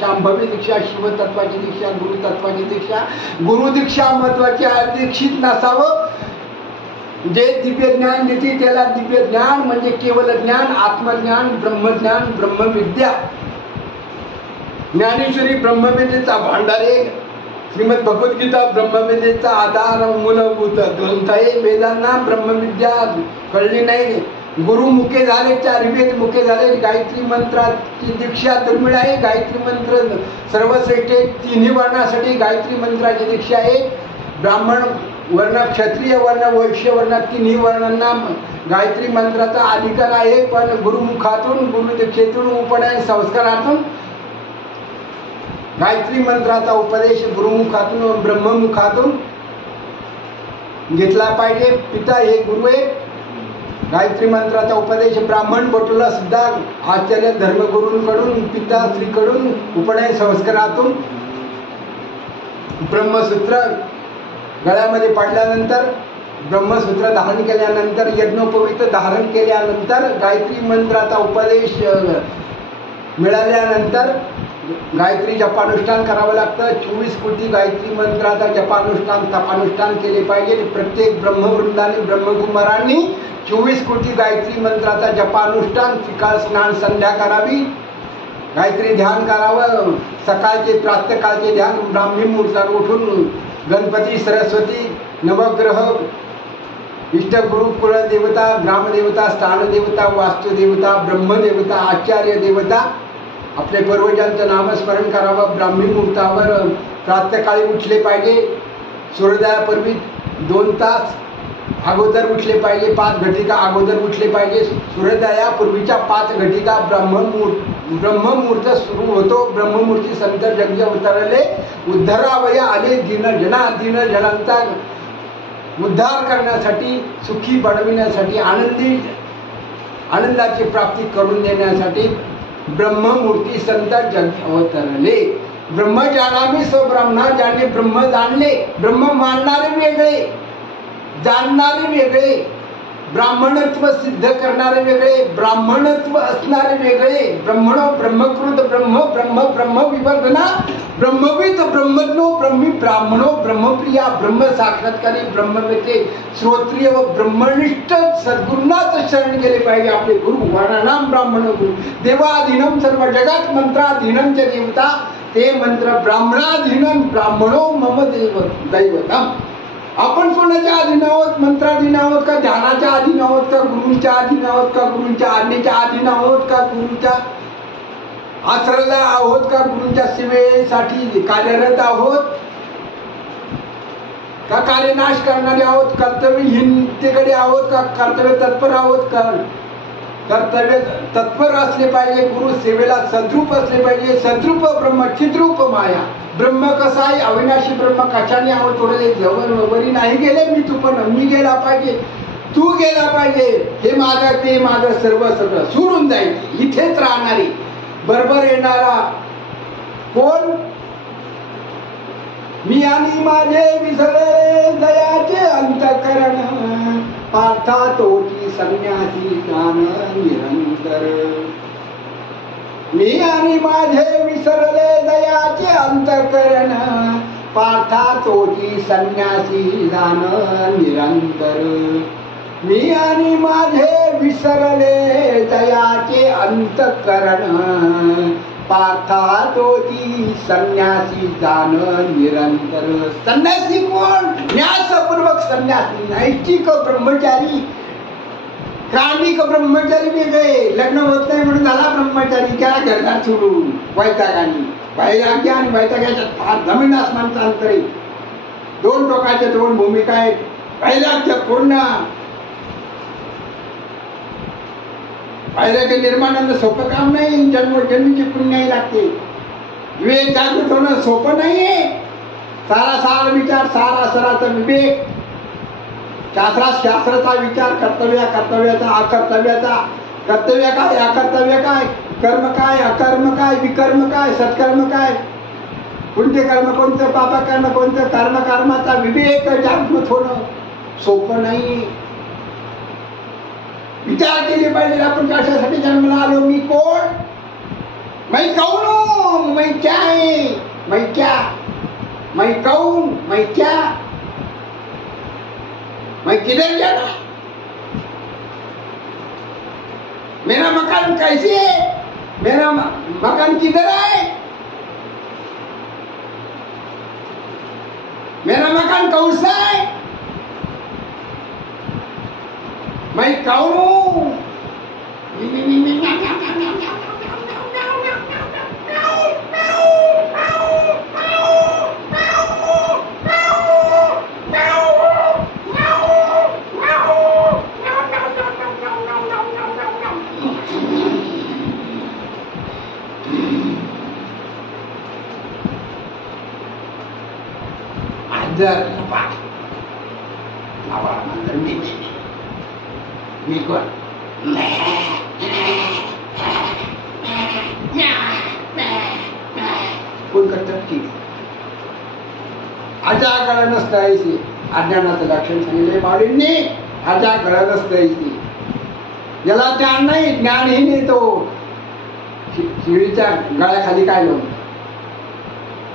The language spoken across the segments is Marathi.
शांभवी दीक्षा, शिवतत्वाची दीक्षा, गुरुतत्वाची दीक्षा. गुरुदीक्षा महत्वाची आहे. दीक्षित नसावं. जे दिव्य ज्ञान देते त्याला दिव्य ज्ञान म्हणजे केवळ ज्ञान, आत्मज्ञान, ब्रह्मज्ञान, ब्रह्मविद्या. ज्ञानेश्वरी ब्रह्मविद्येचा भांडार आहे. श्रीमद भगवद्गीता ब्रह्मविद्येचा आधार मूलभूत ग्रंथ आहे. वेदांना ब्रह्मविद्या कळली नाही. गुरु मुखे झाले, 4 वेद मुखे झाले. गायत्री मंत्राची दीक्षा दुर्मिळ आहे. गायत्री मंत्र सर्वश्रेष्ठ 3 वर्णासाठी गायत्री मंत्राची दीक्षा आहे. ब्राह्मण वर्ण, क्षत्रिय वर्ण, वैश्य वर्ण 3 वर्णांना गायत्री मंत्राचा अधिकार आहे. पण गुरुमुखातून, गुरुदीक्षेतून, उपनयन संस्कारातून गायत्री मंत्राचा उपदेश गुरुमुखातून, ब्रह्ममुखातून घेतला पाहिजे. पिता हे गुरु आहे. गायत्री मंत्राचा उपदेश ब्राह्मण बटूला सुद्धा आचार्य धर्मगुरूंकडून, पिताश्रीकडून, उपनयन संस्कारातून. ब्रह्मसूत्र गळ्यामध्ये पडल्यानंतर, ब्रह्मसूत्र धारण केल्यानंतर, यज्ञोपवीत धारण केल्यानंतर, गायत्री मंत्राचा उपदेश मिळाल्यानंतर गायत्री जपानुष्ठान करावं लागतं. 24 कोटी गायत्री मंत्राचा जपानुष्ठान, तपानुष्ठान केले पाहिजे. प्रत्येक ब्रह्मवृंदाने, ब्रह्मकुमारांनी 24 कोटी गायत्री मंत्राचा जपानुष्ठान, सकाळ स्नान संध्या करावी. गायत्री ध्यान करावं. सकाळचे प्रातःकाळचे ध्यान ब्राह्मी मुहूर्तावर उठून गणपती, सरस्वती, नवग्रह, इष्टगुरु, कुलदेवता, ग्रामदेवता, स्थानदेवता, वास्तुदेवता, ब्रह्मदेवता, आचार्य देवता, आपले पूर्वजांचं नामस्मरण करावं. ब्राह्मी मुहूर्तावर प्रातःकाळी उठले पाहिजे. सूर्योदयापूर्वी 2 तास अगोदर उठले पाहिजे. 5 घटिका अगोदर उठले पाहिजे. सूर्योदयापूर्वीच्या 5 घटिका ब्रह्ममुहूर्त सुरू होतो. ब्रह्ममुहूर्ती संत जग उतरले, उद्धरावया आले दीन जना. दीन जनांचा उद्धार करण्यासाठी, सुखी बनविण्यासाठी, आनंदाची प्राप्ती करून देण्यासाठी ब्रह्ममूर्ती संत जग अवतरले. ब्रह्मजानामी स्वब्रह्मणा, ज्याने ब्रह्म जाणले. ब्रह्म मानणारे वेगळे, जाणणारे वेगळे, ब्राह्मणत्व सिद्ध करणारे वेगळे, ब्राह्मणत्व असणारे वेगळे. ब्रह्मणो ब्रह्मकृत ब्रह्म, ब्रह्म ब्रह्म विवर्धना, ब्रह्मविद ब्रह्मज्ञो ब्रह्मी ब्राह्मणो ब्रह्मप्रिया, ब्रह्म साक्षात्कारी, ब्रह्मवेते, श्रोत्रिय व ब्रह्मनिष्ठ सद्गुरूंनाच शरण गेले पाहिजे. आपले गुरु वर्णानाम ब्राह्मण गुरु देवाधीनम सर्व जगात मंत्राधीनम च देवता, ते मंत्र ब्राह्मणाधीनम ब्राह्मणो मम देव दैवतम. आपण कोणाच्या अधीन आहोत? मंत्राधीन आहोत का? ध्यानाच्या अधीन आहोत का? गुरूंच्या अधीन आहोत का? गुरूंच्या आज्ञेच्या अधीन आहोत का? गुरूंच्या आश्रयाला आहोत का? गुरूंच्या सेवेसाठी कार्यरत आहोत का? कार्यनाश करणारे आहोत? कर्तव्यहीनतेकडे आहोत का? कर्तव्य तत्पर आहोत का? कर्तव्य तत्पर असले पाहिजे. गुरु सेवेला सद्रूप असले पाहिजे. सद्रूप ब्रह्म, चिद्रूप माया. ब्रह्म कसा आहे? अविनाशी ब्रह्म. कशाने आवडले? जवळ वरी नाही गेले मी, तू पण मी गेला पाहिजे, तू गेला पाहिजे. हे माझं, ते माझं, सर्व सगळं सोडून जायचे. इथेच राहणारी, बरोबर येणारा कोण? मी आणि माझे विसरले दयाचे अंतःकरण, पार्था तोची संन्यासी ज्ञान निरंतर. मी आणि माझे विसरले दयाचे अंतःकरण, पार्था तोची संन्यासी ज्ञान निरंतर. मी आणि माझे विसरले दयाचे अंतःकरण, पार्था तोची संन्यासी जाण निरंतर. संन्यासी कोण? न्यासपूर्वक संन्यासी. नैष्ठिक ब्रह्मचारी, क्रांतिक ब्रह्मचारी वेगळे. लग्न होत नाही म्हणून झाला ब्रह्मचारी, त्याला घरदार सोडून वैतागाने. वैराग्य आणि वैतागाच्यात फार जमीन आसमानचा अंतर आहे. 2 टोकाच्या 2 भूमिका आहेत. वैराग्य पूर्ण, वैराग्य निर्माणानं सोपं काम नाही. जन्मोजन्मीची पुण्याही लागते. विवेक जागृत होणं सोपं नाहीये. सारासार विचार, सारासाराचा विवेक, शास्त्राचा विचार, कर्तव्याचा, अकर्तव्याचा. कर्तव्य काय, अकर्तव्य काय, कर्म काय, अकर्म काय, विकर्म काय, सत्कर्म काय, कोणते कर्म कोणतं, पाप कर्म कोणतं, कर्माचा विवेक जागृत होणं सोपं नाही. विचार केले पाहिजे आपण कशासाठी जन्माला आलो. मी कोण? मैं कौन हूं? मैं क्या मैं क्या, मैं कौन, मैं क्या, मैं किधर जाना, मेरा मकान कैसे है, मेरा मकान किधर है, मेरा मकान कौन सा है, मैं कौन हूं। मी कोण, कोण करतात की आजा गळा नसतायची, अज्ञानाचं लक्षण सांगितले बाळींनी, आजा गळा नसतायची, याला ज्ञान नाही, ज्ञानहीन येतो शिडीच्या गळ्याखाली काय लावून,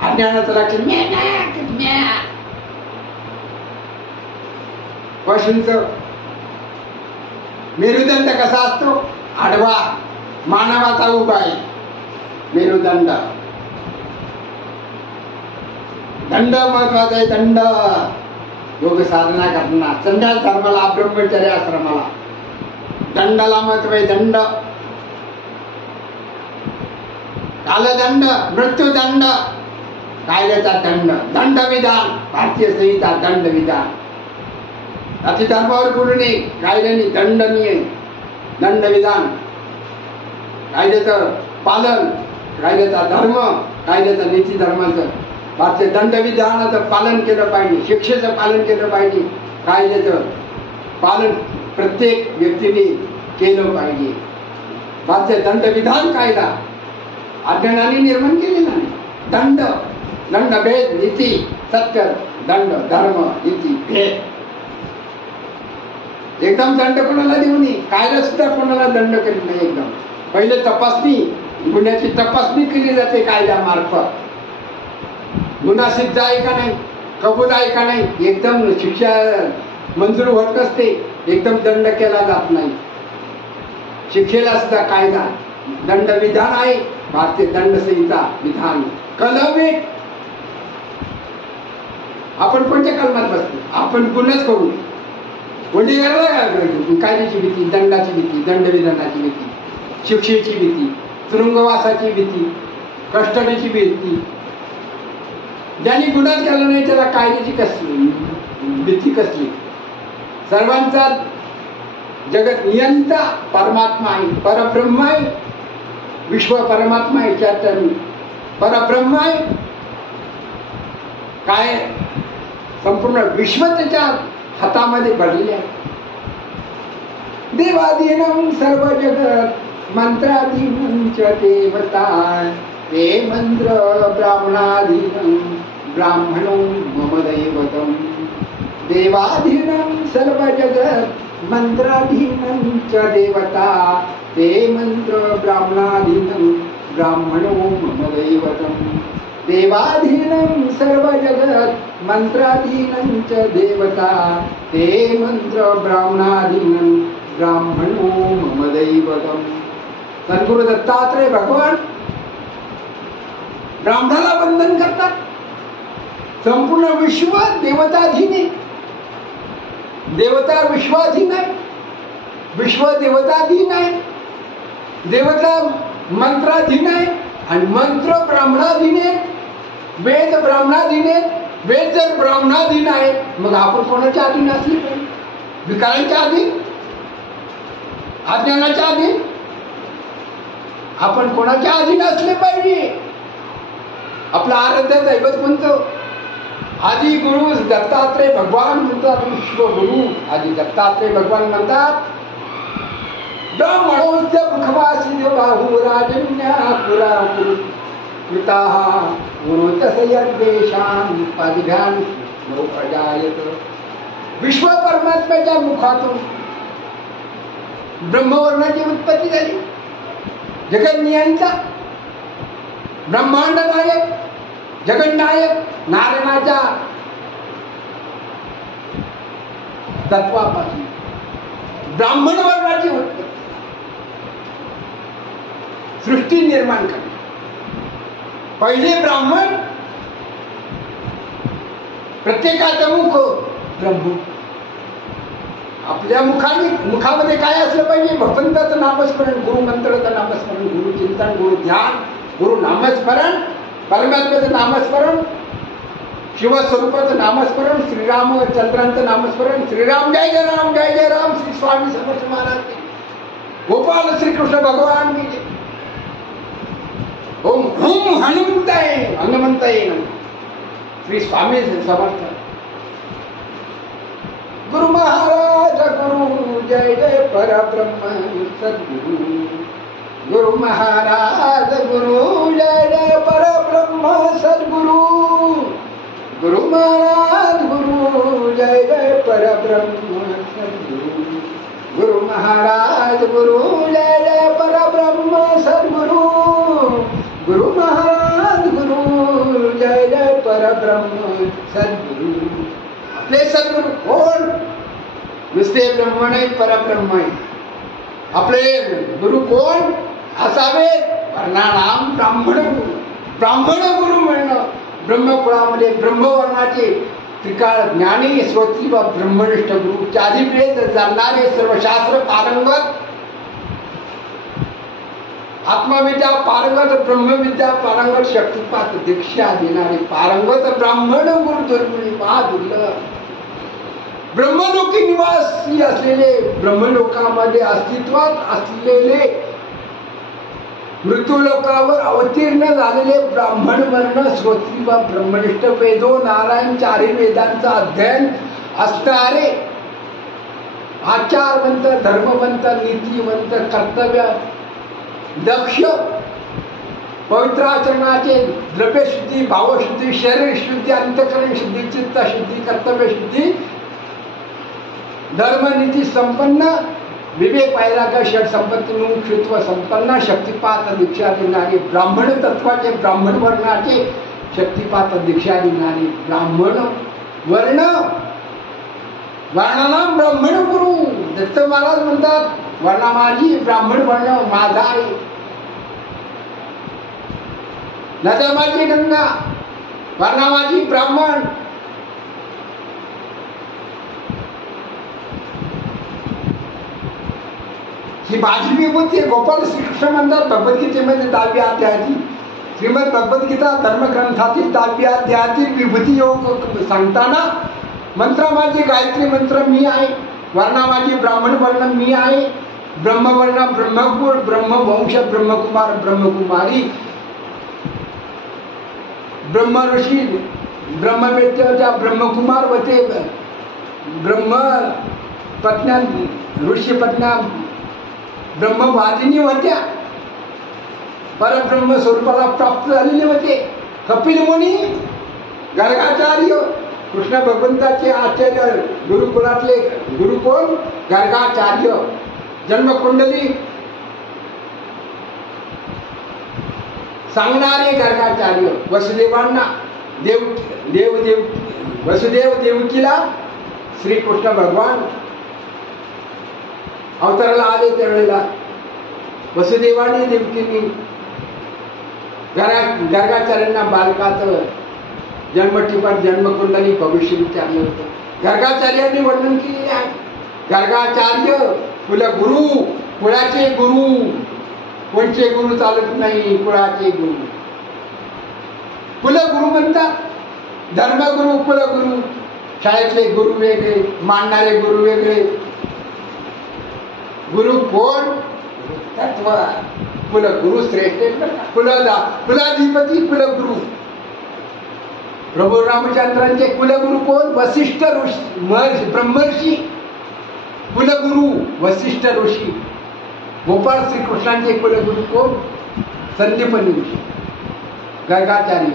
अज्ञानाचं लक्षण पशूंचं मेरुदंड कसा असतो, आडवा, मानवाचा उभा आहे मेरुदंड, दंड महत्वाचा आहे, दंड योग साधना करणार, संन्यास धर्माला, ब्रह्मचर्य आश्रमाला दंडाला महत्व आहे, दंड, कालदंड, मृत्यूदंड, कायद्याचा दंड, दंडविधान, भारतीय संहिता दंडविधान, अति धर्मावर बोलू नये, कायद्याने दंडनीय, दंडविधान, कायद्याचं पालन, कायद्याचा धर्म, कायद्याचा नीती धर्माचं, भारतीय दंडविधानाचं पालन केलं पाहिजे, शिक्षेचं पालन केलं पाहिजे, कायद्याचं पालन प्रत्येक व्यक्तीने केलं पाहिजे. भारतीय दंडविधान कायदा अज्ञानाने निर्माण केलेला नाही. दंड, दंड भेद नीती सत्य, दंड धर्म नीती भेद. एकदम दंड कोणाला देऊ नये, कायदा सुद्धा कोणाला दंड करीत नाही. एकदम पहिले तपासणी, गुन्ह्याची तपासणी केली जाते कायद्यामार्फत. गुन्हा सिद्ध आहे का नाही, कबूल आहे का नाही, एकदम शिक्षा मंजूर होत नसते, एकदम दंड केला जात नाही. शिक्षेला सुद्धा कायदा दंड विधान आहे, भारतीय दंड संहिता विधान. कलम एक, आपण कोणत्या कलमात बसतो, आपण गुन्हाच करू, कायद्याची भीती, दंडाची भीती, दंडविधानाची भीती, शिक्षेची भीती, तुरुंगवासाची भीती, कस्टडीची भीती. ज्यांनी गुन्हा केला नाही त्याला कायद्याची कसली भीती कसली. सर्वांचा जगत नियंता परमात्मा आहे, परब्रह्म आहे, विश्व परमात्मा आहे, चैतन्य परब्रह्म आहे. काय संपूर्ण विश्व त्याच्या हातामध्ये भरलेले आहे. देवाधीनम सर्व जगत मंत्राधीनं च देवता, ते मंत्र ब्राह्मणाधीनं ब्राह्मणो मम दैवतम. देवाधीनं सर्व जगत मंत्राधीनं च देवता, ते मंत्र ब्राह्मणाधीनं ब्राह्मणो मम दैवतम. देवाधीनं सर्व जगत मंत्राधीनं च देवता, ते मंत्र ब्राह्मणाधीनं ब्राह्मणो मम दैवतम. सद्गुरु दत्तात्रेय भगवान ब्राह्मणाला वंदन करतात. संपूर्ण विश्व देवताधीन आहे. देवता विश्वाधीन आहे, विश्व देवताधीन आहे, देवता मंत्राधीन आहे आणि मंत्र ब्राह्मणाधीन आहे, वेद ब्राह्मणाधीन आहे. वेद जर ब्राह्मणाधीन आहे मग आपण कोणाच्या अधीन असले पाहिजे? विकारांच्या अधीन, अज्ञानाच्या अधीन, आपण कोणाच्या अधीन असले पाहिजे? आपला आराध्य दैवत म्हणतो आदि गुरु दत्तात्रेय भगवान म्हणतात. विश्वगुरु आदि दत्तात्रेय भगवान म्हणतात, ब्राह्मणोच्च मुखवासी बाहू राजन्या पुरा कृताः गुरुतस यद्वेषां पदिभ्यां नो अजायत. विश्व परमात्म्याच्या मुखातून ब्रह्मवर्णाची उत्पत्ती झाली. जगत नियंता, ब्रह्मांड नायक, जगन्नायक नारायणाच्या तत्वापासून ब्राह्मण वर्गाची उत्पत्ती, सृष्टी निर्माण करणे. पहिले ब्राह्मण, प्रत्येकाचं मुख ब्रह्म. आपल्या मुखामध्ये काय असलं पाहिजे? भगवंताचं नामस्मरण, गुरुमंत्राचं नामस्मरण, गुरुचिंतन, गुरु ध्यान, गुरु नामस्मरण, परमात्म्याचं नामस्मरण, शिवस्वरूपाचं नामस्मरण, श्रीरामचंद्रांचं नामस्मरण. श्रीराम जय जय राम, जय जय राम. श्री स्वामी समर्थ महाराज की, गोपाल श्रीकृष्ण भगवान की जय. ओम हुम हनुमंताय हनुमंताय नमः. श्री स्वामी समर्थ. गुरु महाराज गुरु जय जय परब्रह्म सद्गुरु. गुरु महाराज गुरु जय जय परब्रह्म सद्गुरु. गुरु महाराज गुरु जय जय परब्रह्म सद्गुरु. गुरु महाराज गुरु जय जय परब्रह्म सद्गुरु. गुरु महाराज गुरु जय जय परब्रह्म सद्गुरु. आपले सद्गुरु कोण? नुसते ब्रह्म नाही, परब्रह्म आहे. आपले गुरु कोण असावे? वर्णानाम ब्राह्मण गुरु. ब्राह्मण गुरु म्हणणं ब्रह्मकुळामध्ये ब्रह्मवर्णाचे त्रिकाळ ज्ञानी स्वती व ब्रह्मनिष्ठ गुरु, चारी वेद जाणणारे, सर्वशास्त्र पारंगत, आत्मविद्या पारंगत, ब्रह्मविद्या पारंगत, शक्तिपात दीक्षा देणारे पारंगत ब्राह्मण गुरु दुर्मिळ महादुर्लभ. ब्रह्मलोकी निवासी असलेले, ब्रह्मलोकामध्ये अस्तित्वात असलेले, मृत्यूलोकावर अवतीर्ण झालेले ब्राह्मण वर्ण, श्रोत्री व ब्रह्मनिष्ठ, वेदो नारायण चारी वेदांचा अध्ययन असणारे, आचारवंत, धर्मवंत, नीतिवंत, कर्तव्य दक्ष, पवित्र आचरणाचे, द्रव्यशुद्धी, भावशुद्धी, शरीर शुद्धी, अंतःकरण शुद्धी, चित्त शुद्धी, कर्तव्य शुद्धी, धर्मनीती संपन्न, विवेक वैराग्य षट संपत्ती मुमुक्षुत्व संपन्न, शक्तिपात दीक्षा देणारे ब्राह्मण तत्वाचे, ब्राह्मण वर्णाचे, शक्तिपात दीक्षा देणारे ब्राह्मण वर्ण. वर्णानाम ब्राह्मण गुरु. दत्त महाराज म्हणतात, वर्णा माझी, ब्राह्मण वर्ण माझा आहे. नद्या माझी गंगा, वर्णा माझी ब्राह्मण. ही माझी विभूती आहे. गोपाल श्रीकृष्ण म्हणतात भगवद्गीतेमध्ये 10व्या अध्यायातील, श्रीमद भगवद्गीता धर्मग्रंथातील 10व्या अध्यायातील विभूती योग सांगताना, मंत्र माझी गायत्री मंत्र मी आहे, वर्णा माझी ब्राह्मण वर्ण मी आहे, ब्रह्मवर्ण ब्रह्मकुळ, ब्रह्मवंश, ब्रह्मकुमार, ब्रह्मकुमारी, ब्रह्म ऋषी, ब्रह्मवेत्याच्या ब्रह्मकुमार व ते ब्रह्म पत्न्या, ऋषी पत्न्या ब्रह्मवादिनी होत्या, परब्रह्म स्वरूपाला प्राप्त झालेले होते. कपिल मुनी, गर्गाचार्य, कृष्ण भगवंताचे आचार्य, गुरुकुलातले गुरु कोण? गर्गाचार्य. जन्मकुंडली सांगणारे गर्गाचार्य. वसुदेवांना वसुदेव देवकीला श्रीकृष्ण भगवान अवताराला आले त्यावेळेला वसुदेवाने देवकीने गर्गाचार्यांना बालकाचं जन्मठिकाण, जन्मकुंडली, भविष्य विचारलं होतं. गर्गाचार्यांनी वर्णन केले आहे. गर्गाचार्य कुलगुरु, कुळाचे गुरु. कोणचे गुरु चालत नाही, कुळाचे गुरु. कुलगुरु म्हणतात. धर्मगुरु, कुलगुरु. शाळेतले गुरु वेगळे, मानणारे गुरु वेगळे. गुरु कोण? तत्व. कुलगुरु श्रेष्ठ. कुलाधिपती कुलगुरु. प्रभू रामचंद्रांचे कुलगुरु कोण? वसिष्ठ ऋषी, ब्रह्मर्षी. कुलगुरु वसिष्ठ ऋषी. गोपाळ श्रीकृष्णांचे कुलगुरु कोण? संदीपनी ऋषी, गर्गाचार्य.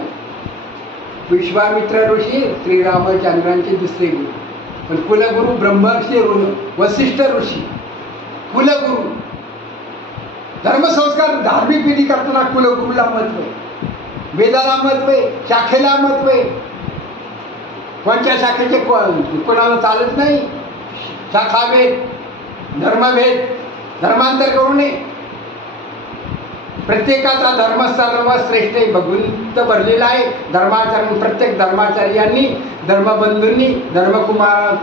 विश्वामित्र ऋषी श्रीरामचंद्रांचे दुसरे गुरु. पण कुलगुरु ब्रह्मर्षी वसिष्ठ ऋषी. कुलगुरु धर्मसंस्कार, धार्मिक विधी करताना कुलगुरुला महत्व आहे. वेदाला महत्व आहे, शाखेला महत्व आहे. कोणत्या शाखेचे कोणाला चालत नाही. शाखाभेद, धर्मभेद, धर्मांतर करू नये. प्रत्येकाचा धर्म सर्वश्रेष्ठ आहे. भगवंत भरलेला आहे. धर्माचरण प्रत्येक धर्माचार्यांनी, धर्मबंधूंनी,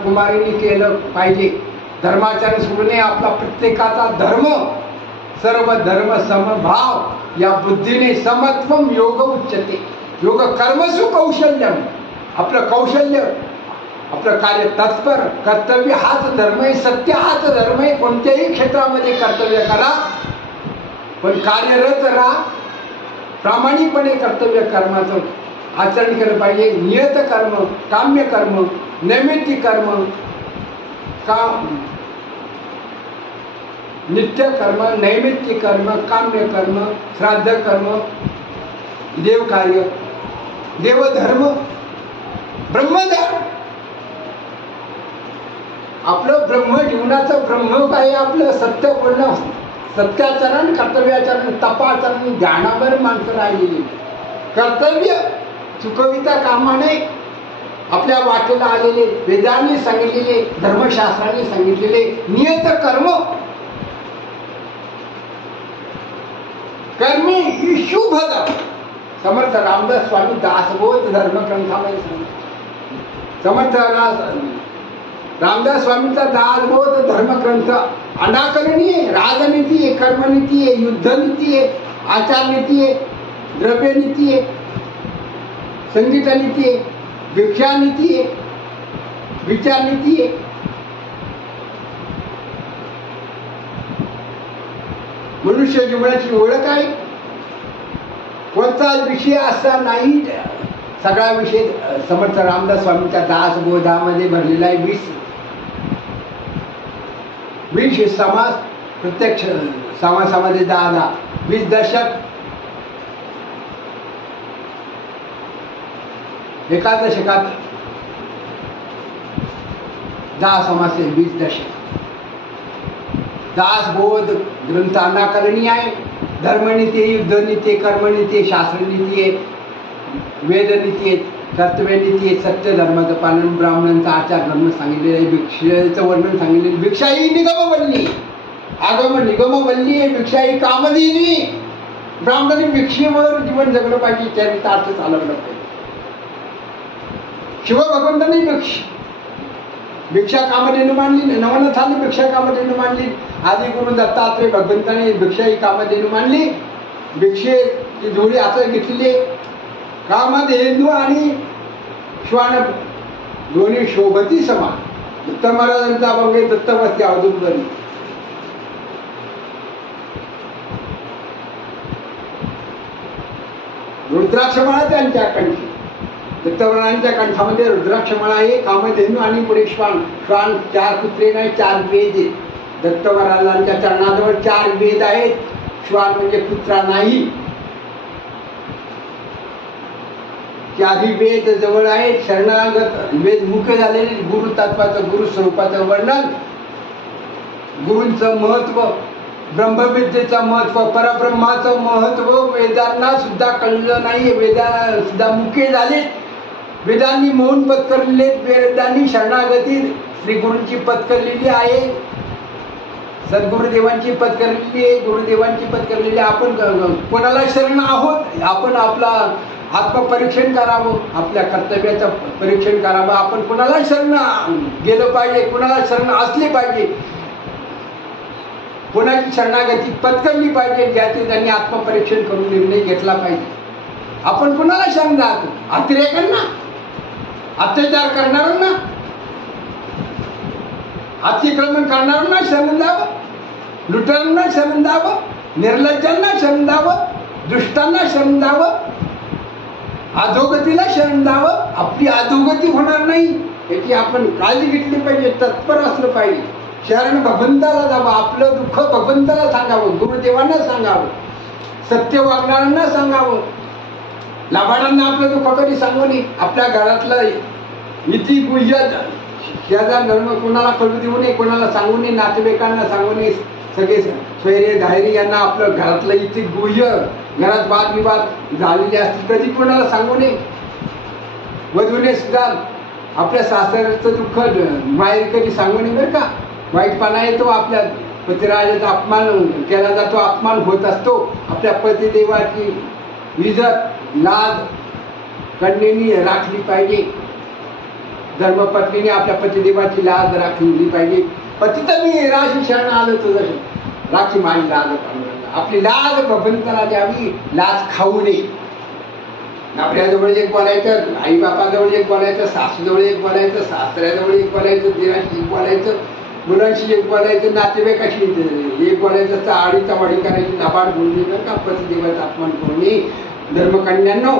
कुमारींनी केलं पाहिजे. धर्माचरण सोडणे आपला प्रत्येकाचा धर्म. सर्व धर्म समभाव या बुद्धीने समत्वम योग उच्चते. योग कर्मसु कौशल्यम. आपलं कौशल्य, आपलं कार्य तत्पर कर्तव्य हाच धर्म आहे. सत्य हाच धर्म आहे. कोणत्याही क्षेत्रामध्ये कर्तव्य करा, पण कार्यरत राहा. प्रामाणिकपणे कर्तव्य कर्माचं आचरण केलं पाहिजे. नियत कर्म, काम्य कर्म, नैमित्तिक कर्म, नित्य कर्म, नैमित्तिक कर्म, काम्य कर्म, श्राद्ध कर्म, देवकार्य, देवधर्म, ब्रह्मधर्म. आपलं ब्रह्म जीवनाचं ब्रह्म काय? आपलं सत्य बोलणं, सत्याचरण, कर्तव्याचरण, तपाचरण, ध्यानावर माणसं राहिलेली. कर्तव्य चुकविता कामा नये. आपल्या वाटेला आलेले, वेदांनी सांगितलेले, धर्मशास्त्राने सांगितलेले नियत कर्म, कर्मी शुभदा. समर्थ रामदास स्वामी दासबोध धर्मग्रंथामध्ये सांगितले. समर्थ रामदास स्वामींचा दासबोध धर्मग्रंथ अनाकलनीय. राजनीती आहे, कर्मनीती आहे, युद्धनीती आहे, आचारनीती आहे, द्रव्यनीती आहे, संगीतनीती आहे, भिक्षानीती आहे, विचारनीती आहे. मनुष्य जीवनाची ओळख आहे. कोणता विषय असा नाही, सगळा विषय समर्थ रामदास स्वामींच्या दासबोधामध्ये भरलेला आहे. 20 समास, प्रत्यक्ष समासामध्ये 10, 20 दशक, एका दशकात 10 समास आहे, 20 दशक. दासबोध ग्रंथ अनाकलनीय आहे. धर्मनीती, युद्धनीती, कर्मनीती, शास्त्रनीती आहे, वेदनीती आहे, कर्तव्यनीती आहे, सत्य धर्माचं पालन, ब्राह्मणांचा आचार धर्म सांगितलेलं आहे, भिक्षेचं वर्णन सांगितलेलं. भिक्षा ही निगमवल्ली, आगम निगमवल्ली आहे. भिक्षा ही कामधेनी. ब्राह्मणांनी भिक्षेवर जीवन जगलं पाहिजे, चरितार्थ चालवलं पाहिजे. शिवभगवंतांनी भिक्षा कामधेनू मांडली. नवनाथांनी भिक्षा कामधेनू मांडली. आदि गुरु दत्तात्रय भगवंतांनी भिक्षा ही कामधेनू मांडली. भिक्षेची जोडी हातात घेतलेली. कामधेनू आणि श्वान दोन्ही शोभती समान. दत्त महाराजांचा अभंग दत्तवस्ती औदुंबरी. रुद्राक्षमाळा त्यांच्या कंठी. दत्तवरांच्या कंठामध्ये रुद्राक्षमाळा आहे. कामधेनू आणि पुढे श्वान. श्वान 4 कुत्रे नाही, 4 वेद आहेत. दत्त महाराजांच्या चरणाजवळ 4 वेद आहेत. श्वान म्हणजे कुत्रा नाही. 4ही वेद जवळ आहेत. शरणागत वेद मुख्य झालेले गुरु तत्वाचं, गुरु स्वरूपाचं वर्णन, गुरूंचं महत्व, ब्रह्मविद्येचं महत्व, परब्रह्माचं महत्व वेदांना सुद्धा कळलं नाही. वेदा सुद्धा मुख्य झाले. वेदांनी मौन पत्करलेले, वेदांनी शरणागती श्री गुरूंची पत्करलेली आहे. सद्गुरुदेवांची पत्करलेली आहे, गुरुदेवांची पत्करलेली. आपण कोणाला शरण आहोत? आपण आपला आत्मपरीक्षण करावं, आपल्या कर्तव्याचं परीक्षण करावं. आपण कुणाला शरण गेलं पाहिजे, कुणाला शरण असले पाहिजे, कोणाची शरणागती पत्करली पाहिजे, ज्याचे त्यांनी आत्मपरीक्षण करून निर्णय घेतला पाहिजे. आपण कुणाला शरण जातो? अतिरेकांना, अत्याचार करणाऱ्यांना, अतिक्रमण करणाऱ्यांना शरण द्यावं, लुटारांना शरण द्यावं, निर्लज्जांना शरण द्यावं, दुष्टांना शरण द्यावं, अधोगतीला शरण द्यावं. आपली अधोगती होणार नाही याची आपण काळजी घेतली पाहिजे. तत्पर असलं पाहिजे. शरण भगवंताला जावं. आपलं दुःख भगवंताला सांगावं, गुरुदेवांना सांगावं, सत्य वागणाऱ्यांना सांगावं. लाभाडांना आपलं दुःख कधी सांगू नये. आपल्या घरातलं इति गुह्य शेजार धर्म कोणाला कळू देऊ नये, कोणाला सांगू नये, नातेवाईकांना सांगू नये. सगळे सोयरे धायरी यांना आपलं घरातलं इति गुह्य घरात वादविवाद झालेले असतील कधी कोणाला सांगू नये. वधूने सुद्धा आपल्या सासऱ्याचं दुःख माहेर कधी सांगू नये बरं का. वाईटपणा येतो, आपल्या पतिराजाचा अपमान केला जातो, अपमान होत असतो. आपल्या पतिदेवाची इज्जत लाज कन्येनी राखली पाहिजे. धर्मपत्नीने आपल्या पतिदेवाची लाज राखली पाहिजे. पती तर मी राशी शरण आलो तुझं राखी माझी लाज, आपली लाज भगवंताला द्यावी. लाज खाऊ नये. आपल्याजवळ एक बोलायचं, आई बापाजवळ एक बोलायचं, सासूजवळ एक बोलायचं, सासऱ्याजवळ एक बोलायचं, दिराशी एक बोलायचं, मुलांशी एक बोलायचं, नातेवाईकाशी एक बोलायचं. चाळी चवाडी करायची, नाबाड बोलणे बरं का. पतिदेवाचा अपमान करू नये. धर्मकन्यांनो,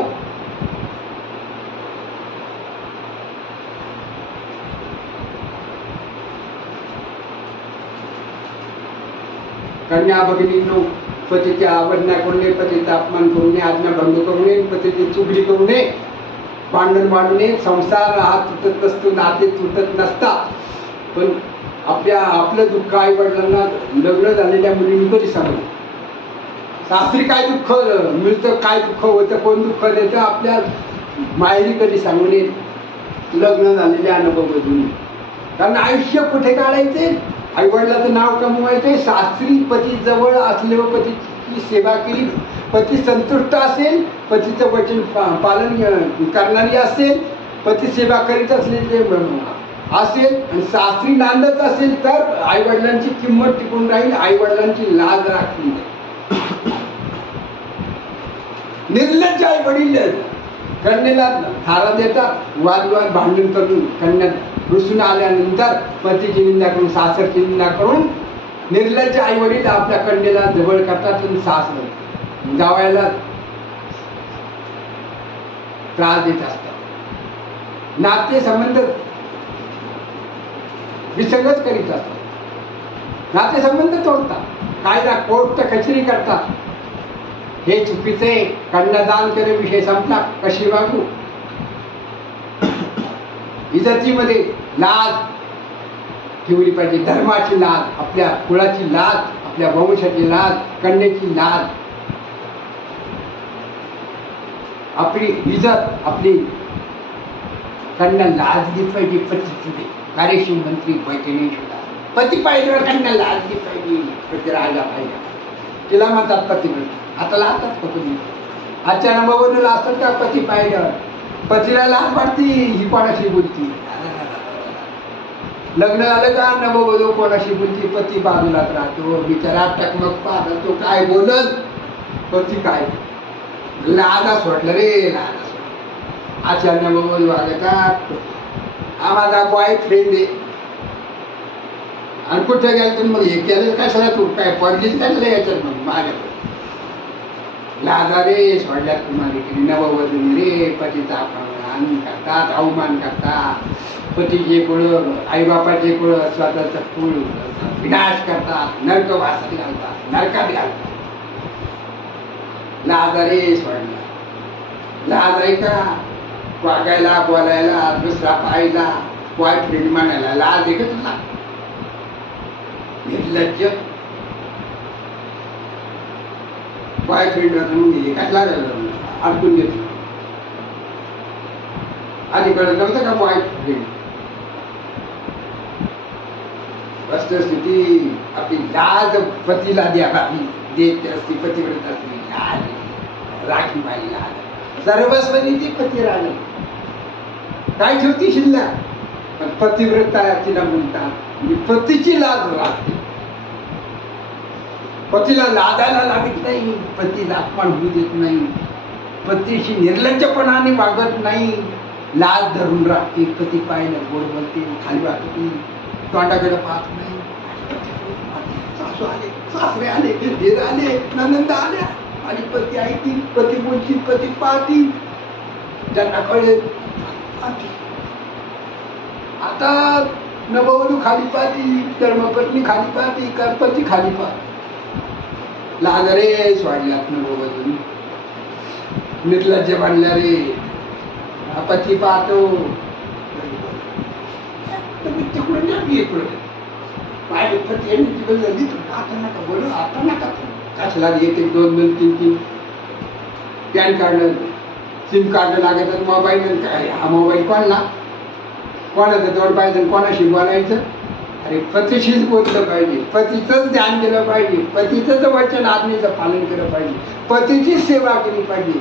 कन्या भगिनींनो, पतीची अवज्ञा करू नये, पतीचा अपमान करू नये, आज्ञाभंग करू नये, पतीची चुगली करू नये, भांडण मांडू नये. संसार हा तुटत नसतो, नाते तुटत नसतात. पण आपलं दुःख आई वडिलांना लग्न झालेल्या मुलींनी कधी सांगू. सासरी काय दुःख मिळतं, काय दुःख होतं, कोण दुःख देतं, आपल्या माहेरी कधी सांगू नये. लग्न झालेले अनुभव बघून, कारण आयुष्य कुठे काढायचे, आई वडिलाचं नाव कमवायचे. सासरी पती जवळ असल्यावर पतीची सेवा केली, पती संतुष्ट असेल, पतीचं वचन पालन करणारी असेल, पती सेवा करीत असलेले असेल आणि सासरी नांदत असेल तर आई वडिलांची किंमत टिकून राहील, आई वडिलांची लाज राखली जाईल. निर्लज्ज आई वडील कन्येला थारा देतात, वादविवाद भांडण करून कन्या रुसून आल्यानंतर पतीची निंदा करून, सासरची निंदा करून निर्लज्ज आई वडील आपल्या कन्येला जवळ करतात आणि सासर जावायला त्रास देत असतात. नाते संबंध विसंगत करीत असतात, नाते संबंध तोडतात, कायदा कोर्ट कचेरी करतात. हे चुकीचे. कन्यादान केले, विषय संपला. कशी वागू, इज्जतीमध्ये लाज ठेवली पाहिजे. धर्माची लाज, आपल्या कुळाची लाज, आपल्या वंशाची लाज, कन्याची लाज, आपली इज्जत, आपली कन्या लाजली पाहिजे. पती कार्यशील मंत्री पैठणी पती पाहिजे, कन्या लाजली पाहिजे, पती राजा पाहिजे. तिला म्हणतात पतिव्रता. आता लाजतात का तुम्ही? आजच्या नववधूला असतात का पती पाहिलं? पतीला लाज वाटती, ही कोणाशी बोलती. लग्न झालं का नववधू कोणाशी बोलती, पती बाजूलाच राहतो, बिचारा टकमक पाहतो, काय बोलत, पती काय लाजा सोडलं रे, लाजा सोडलं. आजच्या नववधू आलं का हा माझा बॉयफ्रेंड आहे, आणि कुठे गेलं तर मग हे केलं कशाला, तू काय पडलीच काढलं याच्यात, मग माझ्या लाजा रे सोडल्यात तुम्हाला. नववधू रे पतीचा अपमान करतात, अवमान करतात, पतीचे कुळ, आईबापाचे कुळ, स्वतःचं कुळ विनाश करतात, नरकवासात घालतात, नरकात घालतात. लाजा रे सोडला. लाज आहे का वागायला, बोलायला, दुसरा पाहायला, बॉयफ्रेंड म्हणायला लाज आहे का तुला? निर्लज्ज. बॉयफ्रेंड कसला अडकून घेतो. आधी कळत नव्हतं का बॉयफ्रेंड? वस्तुस्थिती आपली लाज पतीला द्यावी, देत असती, पतिव्रत असती, लाज राखी माझी लाज. सर्वस्वनी ती पती राहिली, काय ठेवती शिल्लक? पण पतिव्रता तिला म्हणतात, पतीची लाज राखते. पतीला लादायला लागत नाही, पतीला अपमान होऊ देत नाही, पतीशी निर्लज्जपणाने वागत नाही, लाज धरून राखते. पती पाहिलं गोड बोलते, खाली वागते, तोंडाकडे पाहत नाही. सासू आले, सासरे आले, धीर आले, ननंद आल्या, आणि पती ऐकतील, पती बोलतील, पती पाहतील, त्यांना कळेल. आता नववधू खाली पाहती, धर्मपत्नी खाली पाहती, पती खाली पाहती. लाज रे सोडल्यात नववधून, निर्लज्ज बनल्या रे. पती पाहतो पती आता नका बोलू, आता नका. कशाला एक एक दोन दोन तीन तीन पॅन कार्ड सिम कार्ड लागत मोबाईल काय हा मोबाईल कोणला कोणाचं तोड पाहिजे कोणाशी बोलायचं अरे पतीशीच बोललं पाहिजे पतीचंच ध्यान केलं पाहिजे पतीचंच वचन आज्ञेचं पालन केलं पाहिजे पतीचीच सेवा केली पाहिजे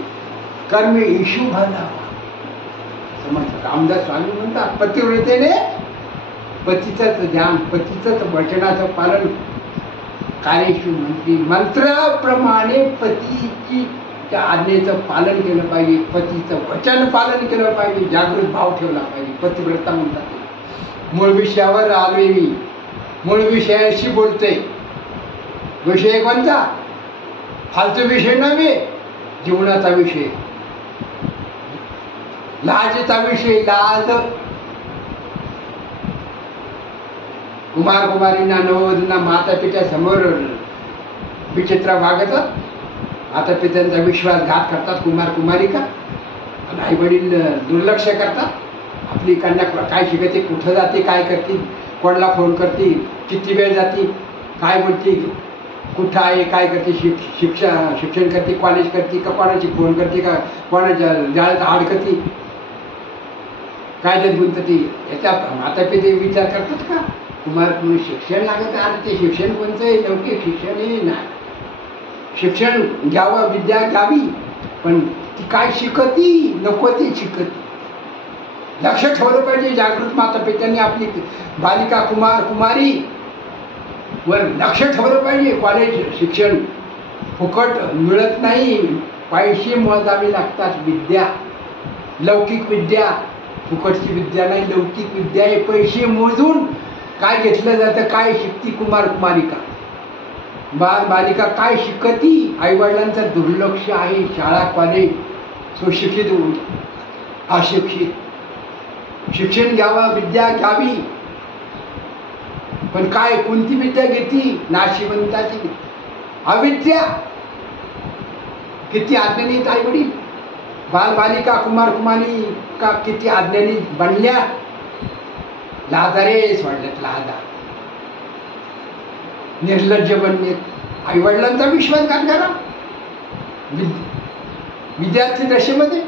कर्म इशू भालावा समजलं रामदास स्वामी म्हणतात पतिव्रतेने पतीचंच ध्यान पतीचंच वचनाचं पालन कार्यशू मंत्री मंत्राप्रमाणे पतीची त्या आज्ञेचं पालन केलं पाहिजे पतीचं वचन पालन केलं पाहिजे जागृत भाव ठेवला पाहिजे पतिव्रता म्हणतात मूळ विषयावर आलोय मी मूळ विषयाशी बोलते विषय कोणता फालतू विषय नव्हे जीवनाचा विषय लाजेचा विषय लाज कुमार कुमारींना नववधूंना माता पित्या समोर विचित्र वागतात माता पित्यांचा विश्वासघात करतात कुमार कुमारिका आणि आई वडील दुर्लक्ष करतात आपली कन्या काय शिकते कुठं जाते काय करते कोणाला फोन करते किती वेळ जाते काय बोलते कुठं आहे काय करते शिक्षण करते कॉलेज करते का कोणाची फोन करते का कोणाच्या जाळ्यात आड करते काय देत गुंतते याचा माता पिते विचार करतात का कुमार तुम्ही शिक्षण लागत आणि ते शिक्षण कोणतं आहे लौकिक शिक्षण हे नाही शिक्षण घ्यावं विद्या घ्यावी पण ती काय शिकती नको ती शिकती लक्ष ठेवलं पाहिजे जागृत माता पित्यांनी आपली बालिका कुमार कुमारी वर लक्ष ठेवलं पाहिजे कॉलेज शिक्षण फुकट मिळत नाही पैसे मोजावे लागतात विद्या लौकिक विद्या फुकटची विद्या नाही लौकिक विद्या आहे पैसे मोजून काय घेतलं जातं काय शिकती कुमार कुमारिका बालिका काय शिकती आईवडिलांचं दुर्लक्ष आहे शाळा कॉलेज सुशिक्षित अशिक्षित शिक्षण घ्यावा विद्या घ्यावी पण काय कोणती विद्या घेती नाशिवंताची अविद्या किती आज्ञानीत आई वडील बालबालिका कुमार कुमारी का किती आज्ञानी बनल्या लाजारेच वाढल्यात लाजा निर्लज्ज बनले आई वडिलांचा विश्वासघात करा विद्यार्थी दशेमध्ये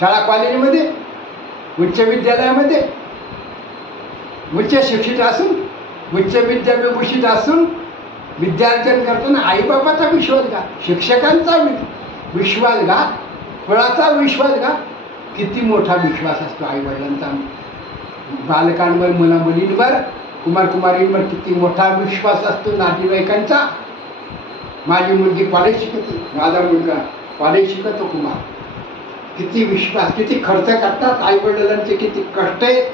शाळा कॉलेजमध्ये उच्च विद्यालयामध्ये उच्च शिक्षित असून उच्च विद्याविभूषित असून विद्यार्थ्यां करताना आईबापाचा विश्वासघात शिक्षकांचा विश्वासघात कुळाचा विश्वासघात किती मोठा विश्वास असतो आई वडिलांचा बालकांवर मुला मुलींवर कुमार कुमारींवर किती मोठा विश्वास असतो नातेवाईकांचा माझी मुलगी कॉलेज शिकते माझा मुलगा कॉलेज शिकतो कुमार किती विश्वास किती खर्च करतात आई वडिलांचे किती कष्ट आहेत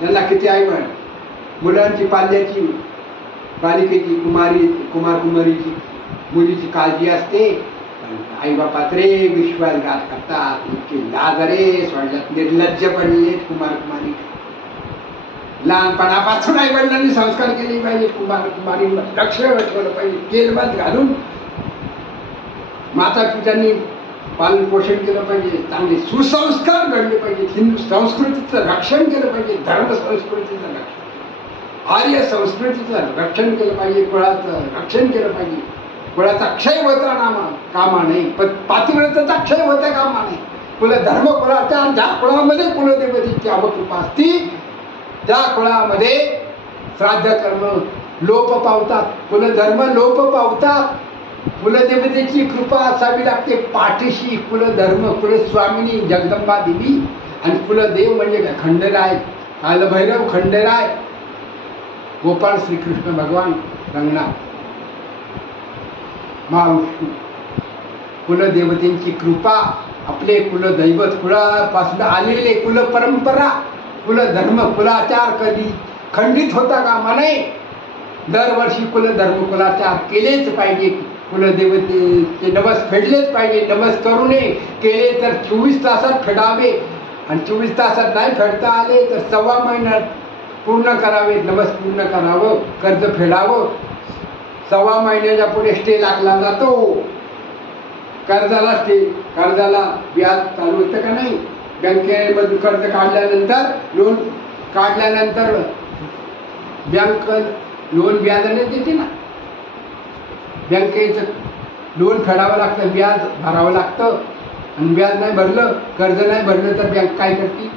त्यांना किती आई वडील मुलांची पाल्याची बालिकेची कुमार कुमारीची मुलीची काळजी असते आई बापात रे विश्वासघात करतात इतके लाजारे सोडल्यात निर्लज्ज पडले कुमार कुमारी लहानपणापासून आई वडिलांनी संस्कार केले पाहिजे कुमार कुमारींवर लक्ष ठेवलं पाहिजे केलबंद घालून माता पित्यांनी पालन पोषण केलं पाहिजे चांगले सुसंस्कार घडले पाहिजे हिंदू संस्कृतीचं रक्षण केलं पाहिजे धर्म संस्कृतीचं रक्षण आर्य संस्कृतीचं रक्षण केलं पाहिजे कुळाचं रक्षण केलं पाहिजे कुळाचा क्षय होता कामा नाही पण पातिव्रतेचा क्षय होता कामा नाही कुल धर्म कुळाच्या ज्या कुळामध्ये कुलदेवतेची अवकृपा असती त्या कुळामध्ये श्राद्ध कर्म लोप पावतात कुलधर्म लोप पावतात कुलदेवतेची कृपा असावी लागते पाठीशी कुलधर्म कुलस्वामिनी जगदंबा देवी आणि कुलदेव म्हणजे खंडेराय कालभैरव खंडेराय गोपाळ श्रीकृष्ण भगवान रंगनाथ महाविष्णू कुलदेवतेची कृपा आपले कुलदैवत कुळापासून आलेले कुलपरंपरा कुलधर्म कुलाचार कधी खंडित होता कामा नये दरवर्षी कुलधर्म कुलाचार केलेच पाहिजे कुलदेवतेचे नवस फेडलेच पाहिजे नवस करू नये केले तर 24 तासात फेडावे आणि 24 तासात नाही फेडता आले तर 1.25 महिन्यात पूर्ण करावे नवस पूर्ण करावं कर्ज फेडावं 1.25 महिन्याच्या पुढे स्टे लागला जातो कर्जाला व्याज चालू होतं का नाही बँकेमधून कर्ज काढल्यानंतर लोन काढल्यानंतर बँक लोन व्याजाने देते ना बँकेचं लोन फेडावं लागतं, व्याज भरावं लागतं. आणि व्याज नाही भरलं, कर्ज नाही भरलं तर बँक काय करते?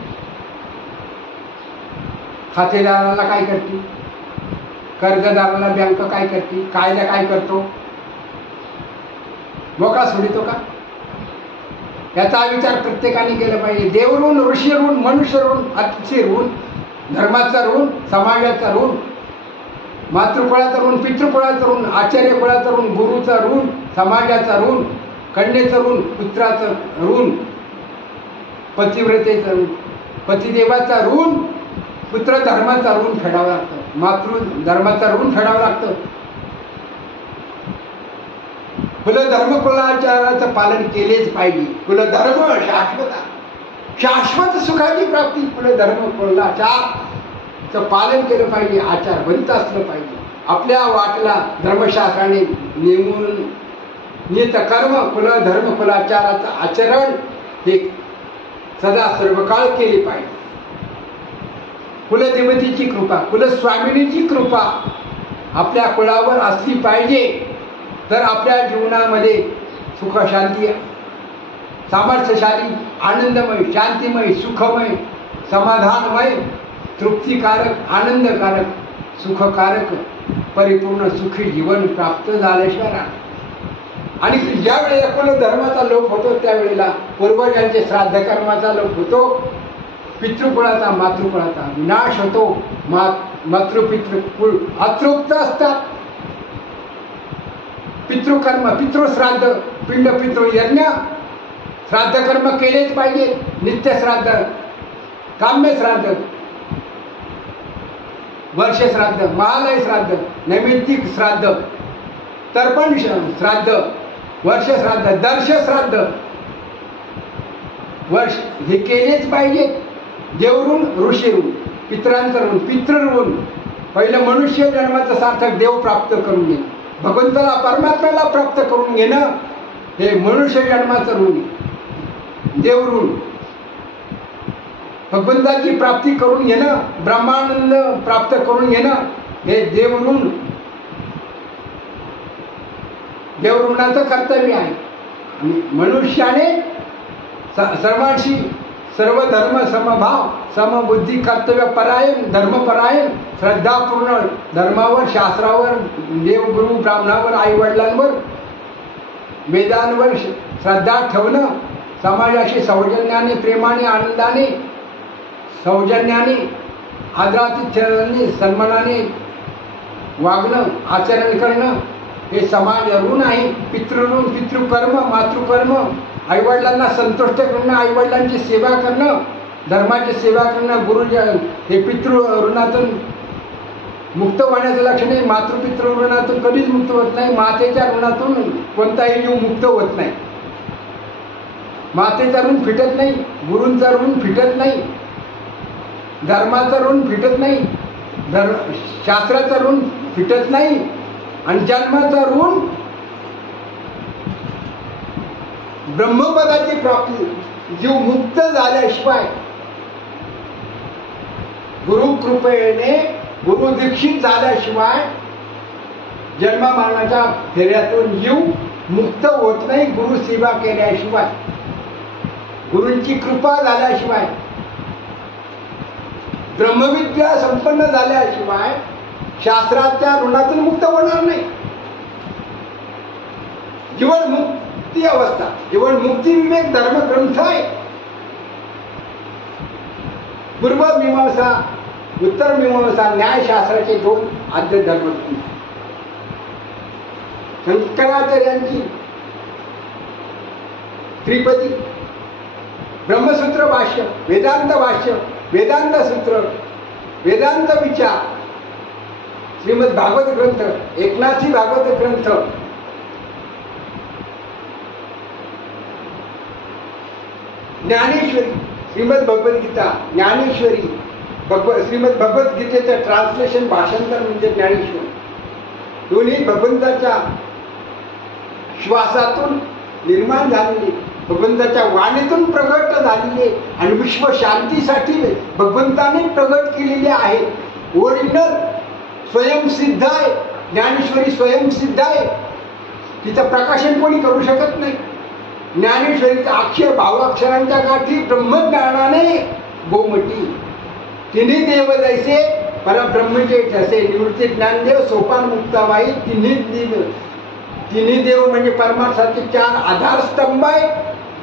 खातेदाराला काय करते? कर्जदाराला बँक काय करते? कायदा काय करतो? मोकळा सोडितो का? याचा विचार प्रत्येकाने केला पाहिजे. देव ऋण, ऋषी ऋण, मनुष्य ऋण, अतिथी ऋण, धर्माचा ऋण, समाजाचा ऋण, मातृकुळाचा ऋण, पितृकुळाचा ऋण, आचार्यकुळाचा ऋण, गुरुचा ऋण, समाजाचा ऋण, कन्येचं ऋण, पुत्राचं ऋण, पतिव्रतेचं ऋण, पतिदेवाचा ऋण, पुत्र धर्माचा ऋण फेडावं लागतं, मातृ धर्माचा ऋण फेडावं लागतं. कुलधर्म कुलाचाराचं पालन केलेच पाहिजे. कुलधर्म शाश्वत सुखाची प्राप्ती. कुलधर्म कुलाचारचं पालन केलं पाहिजे, आचार बंद असलं पाहिजे. आपल्या वाटला धर्मशास्त्राने नेमून नियत कर्म कुलधर्म कुलाचाराचं आचरण हे सदा सर्वकाळ केले पाहिजे. कुलदेवतेची कृपा, कुलस्वामिनीची कृपा आपल्या कुळावर असली पाहिजे, तर आपल्या जीवनामध्ये सुख शांती, सामर्थ्यशाली, आनंदमय, शांतिमय, सुखमय, समाधानमय, तृप्तिकारक, आनंदकारक, सुखकारक, परिपूर्ण सुखी जीवन प्राप्त झाल्याशिवाय राहणार. आणि ज्या वेळेला कुलधर्माचा लोप होतो त्यावेळेला पूर्वजांचे श्राद्ध कर्माचा लोप होतो, पितृकुळाचा मातृकुळाचा विनाश होतो. मातृपितृकुळ अतृप्त असतात. पितृकर्म, पितृश्राद्ध, पिंड पितृयज्ञ, श्राद्ध कर्म केलेच पाहिजे. नित्यश्राद्ध, काम्य श्राद्ध, वर्ष श्राद्ध, महालय श्राद्ध, नैमित्तिक श्राद्ध, तर्पण श्राद्ध, वर्ष श्राद्ध, दर्श श्राद्ध, वर्ष हे केलेच पाहिजे. देवऋण, ऋषी ऋण, पितरांचं ऋण, पितृऋण. पहिलं मनुष्य जन्माचं सार्थक देव प्राप्त करून घेणं, भगवंताला परमात्म्याला प्राप्त करून घेणं हे मनुष्य जन्माचं ऋण. देवऋण, भगवंताची प्राप्ती करून घेणं, ब्रह्मानंद प्राप्त करून घेणं हे देवऋण. देवऋणाचं कर्तव्य आहे. आणि मनुष्याने सर्वांशी सर्व धर्म समभाव, समबुद्धी, कर्तव्य परायण, धर्मपरायण, श्रद्धापूर्ण धर्मावर, शास्त्रावर, देवगुरु ब्राह्मणावर, आईवडिलांवर, वेदांवर श्रद्धा ठेवणं, समाजाशी सौजन्याने, प्रेमाने, आनंदाने, सौजन्याने, आदरातिथ्याने, सन्मानाने वागणं, आचरण करणं हे समाज ऋण आहे. पितृऋण, पितृकर्म, मातृकर्म, आईवडिलांना संतुष्ट करणं, आईवडिलांची सेवा करणं, धर्माची सेवा करणं, गुरुजन हे पितृ ऋणातून मुक्त होण्याचं लक्षण आहे. मातृपितृ ऋणातून कधीच मुक्त होत नाही. मातेच्या ऋणातून कोणताही जीव मुक्त होत नाही. मातेचं ऋण फिटत नाही, गुरूंचं ऋण फिटत नाही, धर्माचं ऋण फिटत नाही, शास्त्राचं ऋण फिटत नाही, आणि जन्माचं ऋण ब्रह्मपदाची प्राप्ती. जीव मुक्त झाल्याशिवाय, गुरुकृपेने गुरु दीक्षित झाल्याशिवाय जन्म मरणाच्या फेऱ्यातून जीव मुक्त होत नाही. गुरु सेवा केल्याशिवाय, गुरूंची कृपा झाल्याशिवाय, ब्रह्मविद्या संपन्न झाल्याशिवाय शास्त्राच्या ऋणातून मुक्त होणार नाही. जीवन मुक्ती अवस्था, जीवन मुक्ती विवेक धर्मग्रंथ आहे. पूर्व मीमांसा, उत्तर मीमांसा, न्यायशास्त्राचे दोन आद्य धर्मग्रंथ. शंकराचार्यांची त्रिपदी, ब्रह्मसूत्र भाष्य, वेदांत भाष्य, वेदांत सूत्र, वेदांत विचार, श्रीमद भागवत ग्रंथ, एकनाथी भागवत ग्रंथ, ज्ञानेश्वरी, श्रीमद भगवद्गीता, ज्ञानेश्वरी, श्रीमद भगवद्गीतेचं ट्रान्सलेशन, भाषांतर म्हणजे ज्ञानेश्वरी. दोन्ही भगवंताच्या श्वासातून निर्माण झालेली, भगवंताच्या वाणीतून प्रगट झालेली आणि विश्व शांतीसाठी भगवंताने प्रगट केलेले आहे. ओरिजिनल स्वयंसिद्ध आहे. ज्ञानेश्वरी स्वयंसिद्ध आहे. तिचं प्रकाशन कोणी करू शकत नाही. ज्ञानेश्वरीचा अक्षर भावाक्षरांच्या गाठी ब्रह्मज्ञानाने गोमटी. तिन्ही देव जैसे परब्रह्मचे ठसे निवृत्ती ज्ञानदेव सोपान मुक्ताबाई. तिन्ही देव म्हणजे परमार्थाचे चार आधारस्तंभ आहे,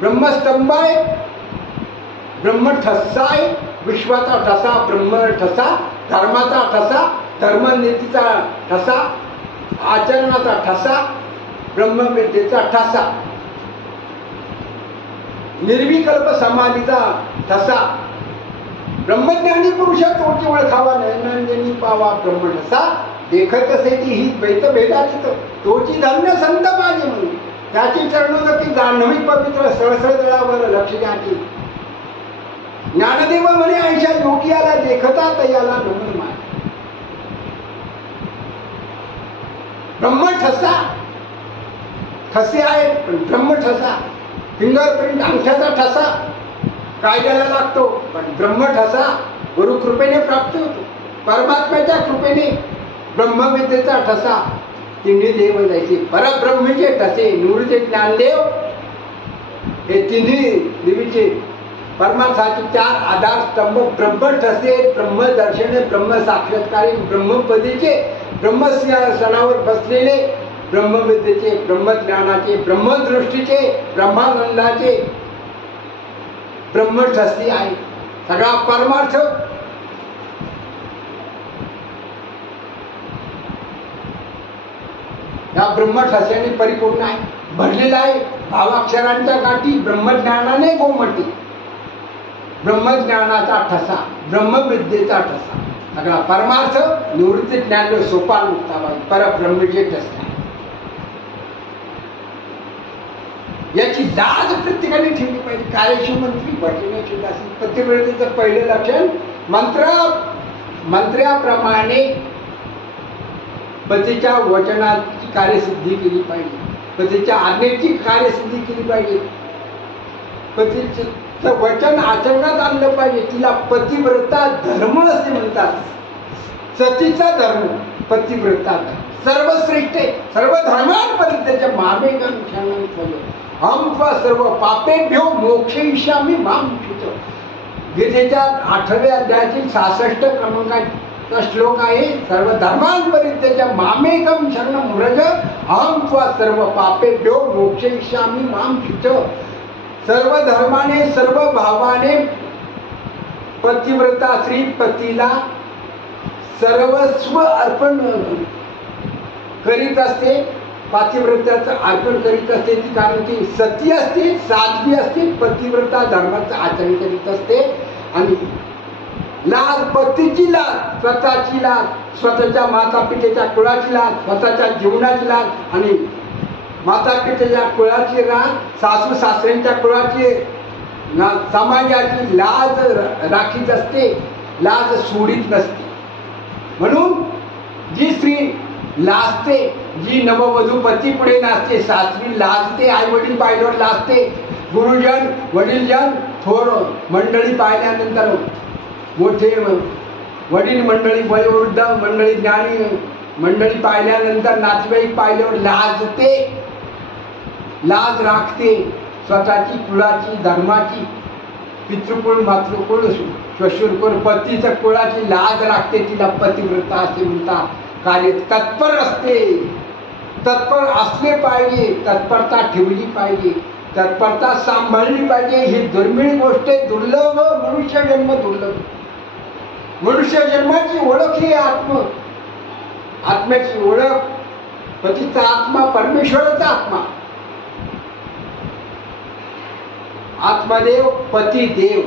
ब्रह्मस्तंभ आहे, ब्रह्म ठसा आहे, विश्वाचा ठसा ब्रह्म ठसा, धर्माचा ठसा धर्मनीतीचा ठसा, आचरणाचा ठसा ब्रह्मविद्येचा ठसा, निर्विकल्प समाधीचा ठसा. ब्रह्मज्ञानी पुरुषा तोची ओळखावा नयनांजनी पावा ब्रह्म ठसा. देखत असे ती ही द्वैत भेदाची तोची धन्य संत पाहिजे म्हणून त्याची चरणोदकी जान्हवी पवित्र सळसळ दळावर लक्ष द्याची. ज्ञानदेव म्हणे ऐशा योगियाला देखता तयाला नमन माय. ब्रह्म ठसा ठसे आहे पण ब्रह्म ठसा फिंगरप्रिंट अंगठ्याचा ठसा कायद्याला लागतो पण ब्रह्म ठसा गुरु कृपेने प्राप्त होतो. परमात्म्याच्या कृपेने ब्रह्मविद्येचा ठसा. तिन्ही देव जायचे परब्रह्मीचे ठसे निवृत्ती ज्ञानदेव हे तिन्ही देवीचे परमार्थाचे चार आधारस्तंभ ब्रह्म ठसे ब्रह्मदर्शने ब्रह्म साक्षात्कारी ब्रह्मपदीचे ब्रह्मसनावर बसलेले ब्रह्मविद्येचे ब्रह्मज्ञानाचे ब्रह्मदृष्टीचे ब्रह्मानंदाचे ब्रह्मठसी आहे. सगळा परमार्थ या ब्रह्मठस्याने परिपूर्ण आहे, भरलेला आहे. भावाक्षरांच्या गाठी ब्रह्मज्ञानाने गोमटी. ब्रह्मज्ञानाचा ठसा ब्रह्मविद्येचा ठसा सगळा परमार्थ निवृत्ती ज्ञान सोपान मुक्ताबाई परब्रह्मचे ठसे. याची लाज प्रत्येकाने ठेवली पाहिजे. कार्यशु मंत्री वचनाची दासी. पतिव्रतेचं पहिलं लक्षण मंत्र्याप्रमाणे पतीच्या वचनाची कार्यसिद्धी केली पाहिजे, पतीच्या आज्ञेची कार्यसिद्धी केली पाहिजे, पतीचं वचन आचरणात आणलं पाहिजे. तिला पतिव्रता धर्म असे म्हणतात. सतीचा धर्म पतिव्रता सर्वश्रेष्ठ सर्व धर्मांपर्यंतच्या मामेगम हम सर्व पापेभ्यो मोक्षयिष्यामि मां शुच. गीतेच्या 8व्या अध्यायातील 66 क्रमांकाचा श्लोक आहे. सर्व धर्मांपर्यंतच्या मामेकम शरणं व्रज अहं सर्व पापेभ्यो मोक्षयिष्यामि मां शुच. सर्व धर्माने सर्व भावाने पतिव्रता स्त्री पतीला सर्वस्व अर्पण करीत असते. पातिव्रत्याचं अर्पण करीत असते कारण ती सती असते, साध्वी असते, पतिव्रता धर्माचं आचरण करीत असते. आणि लाज पतीची लाज, स्वतःची लाज, स्वतःच्या माता पितेच्या कुळाची लाज, स्वतःच्या जीवनाची लाज आणि माता पितेच्या कुळाची लाज, सासू सासऱ्यांच्या कुळाची समाजाची लाज राखीत असते, लाज सोडीत नसते. म्हणून जी स्त्री लाजते, जी नववधू पती पुढे नाचते, सासवी लाजते, आई वडील पाहिल्यावर लाजते, गुरुजन वडीलजन थोर मंडळी पाहिल्यानंतर मोठे वडील मंडळी वयोवृद्ध मंडळी ज्ञानी मंडळी पाहिल्यानंतर नातेवाईक पाहिल्यावर लाजते, लाज राखते. स्वतःची कुळाची धर्माची पितृकुळ मातृकुळ श्वशुरकुळ पतीच्या कुळाची लाज राखते. तिला पतिव्रता असे म्हणतात. कार्य तत्पर असते, तत्पर असले पाहिजे, तत्परता ठेवली पाहिजे, तत्परता सांभाळली पाहिजे. ही दुर्मिळ गोष्ट आहे, दुर्लभ. मनुष्य जन्म दुर्लभ. मनुष्य जन्माची ओळख ही आत्म्याची ओळख. पतीचा आत्मा परमेश्वराचा आत्मा. आत्मदेव पतिदेव,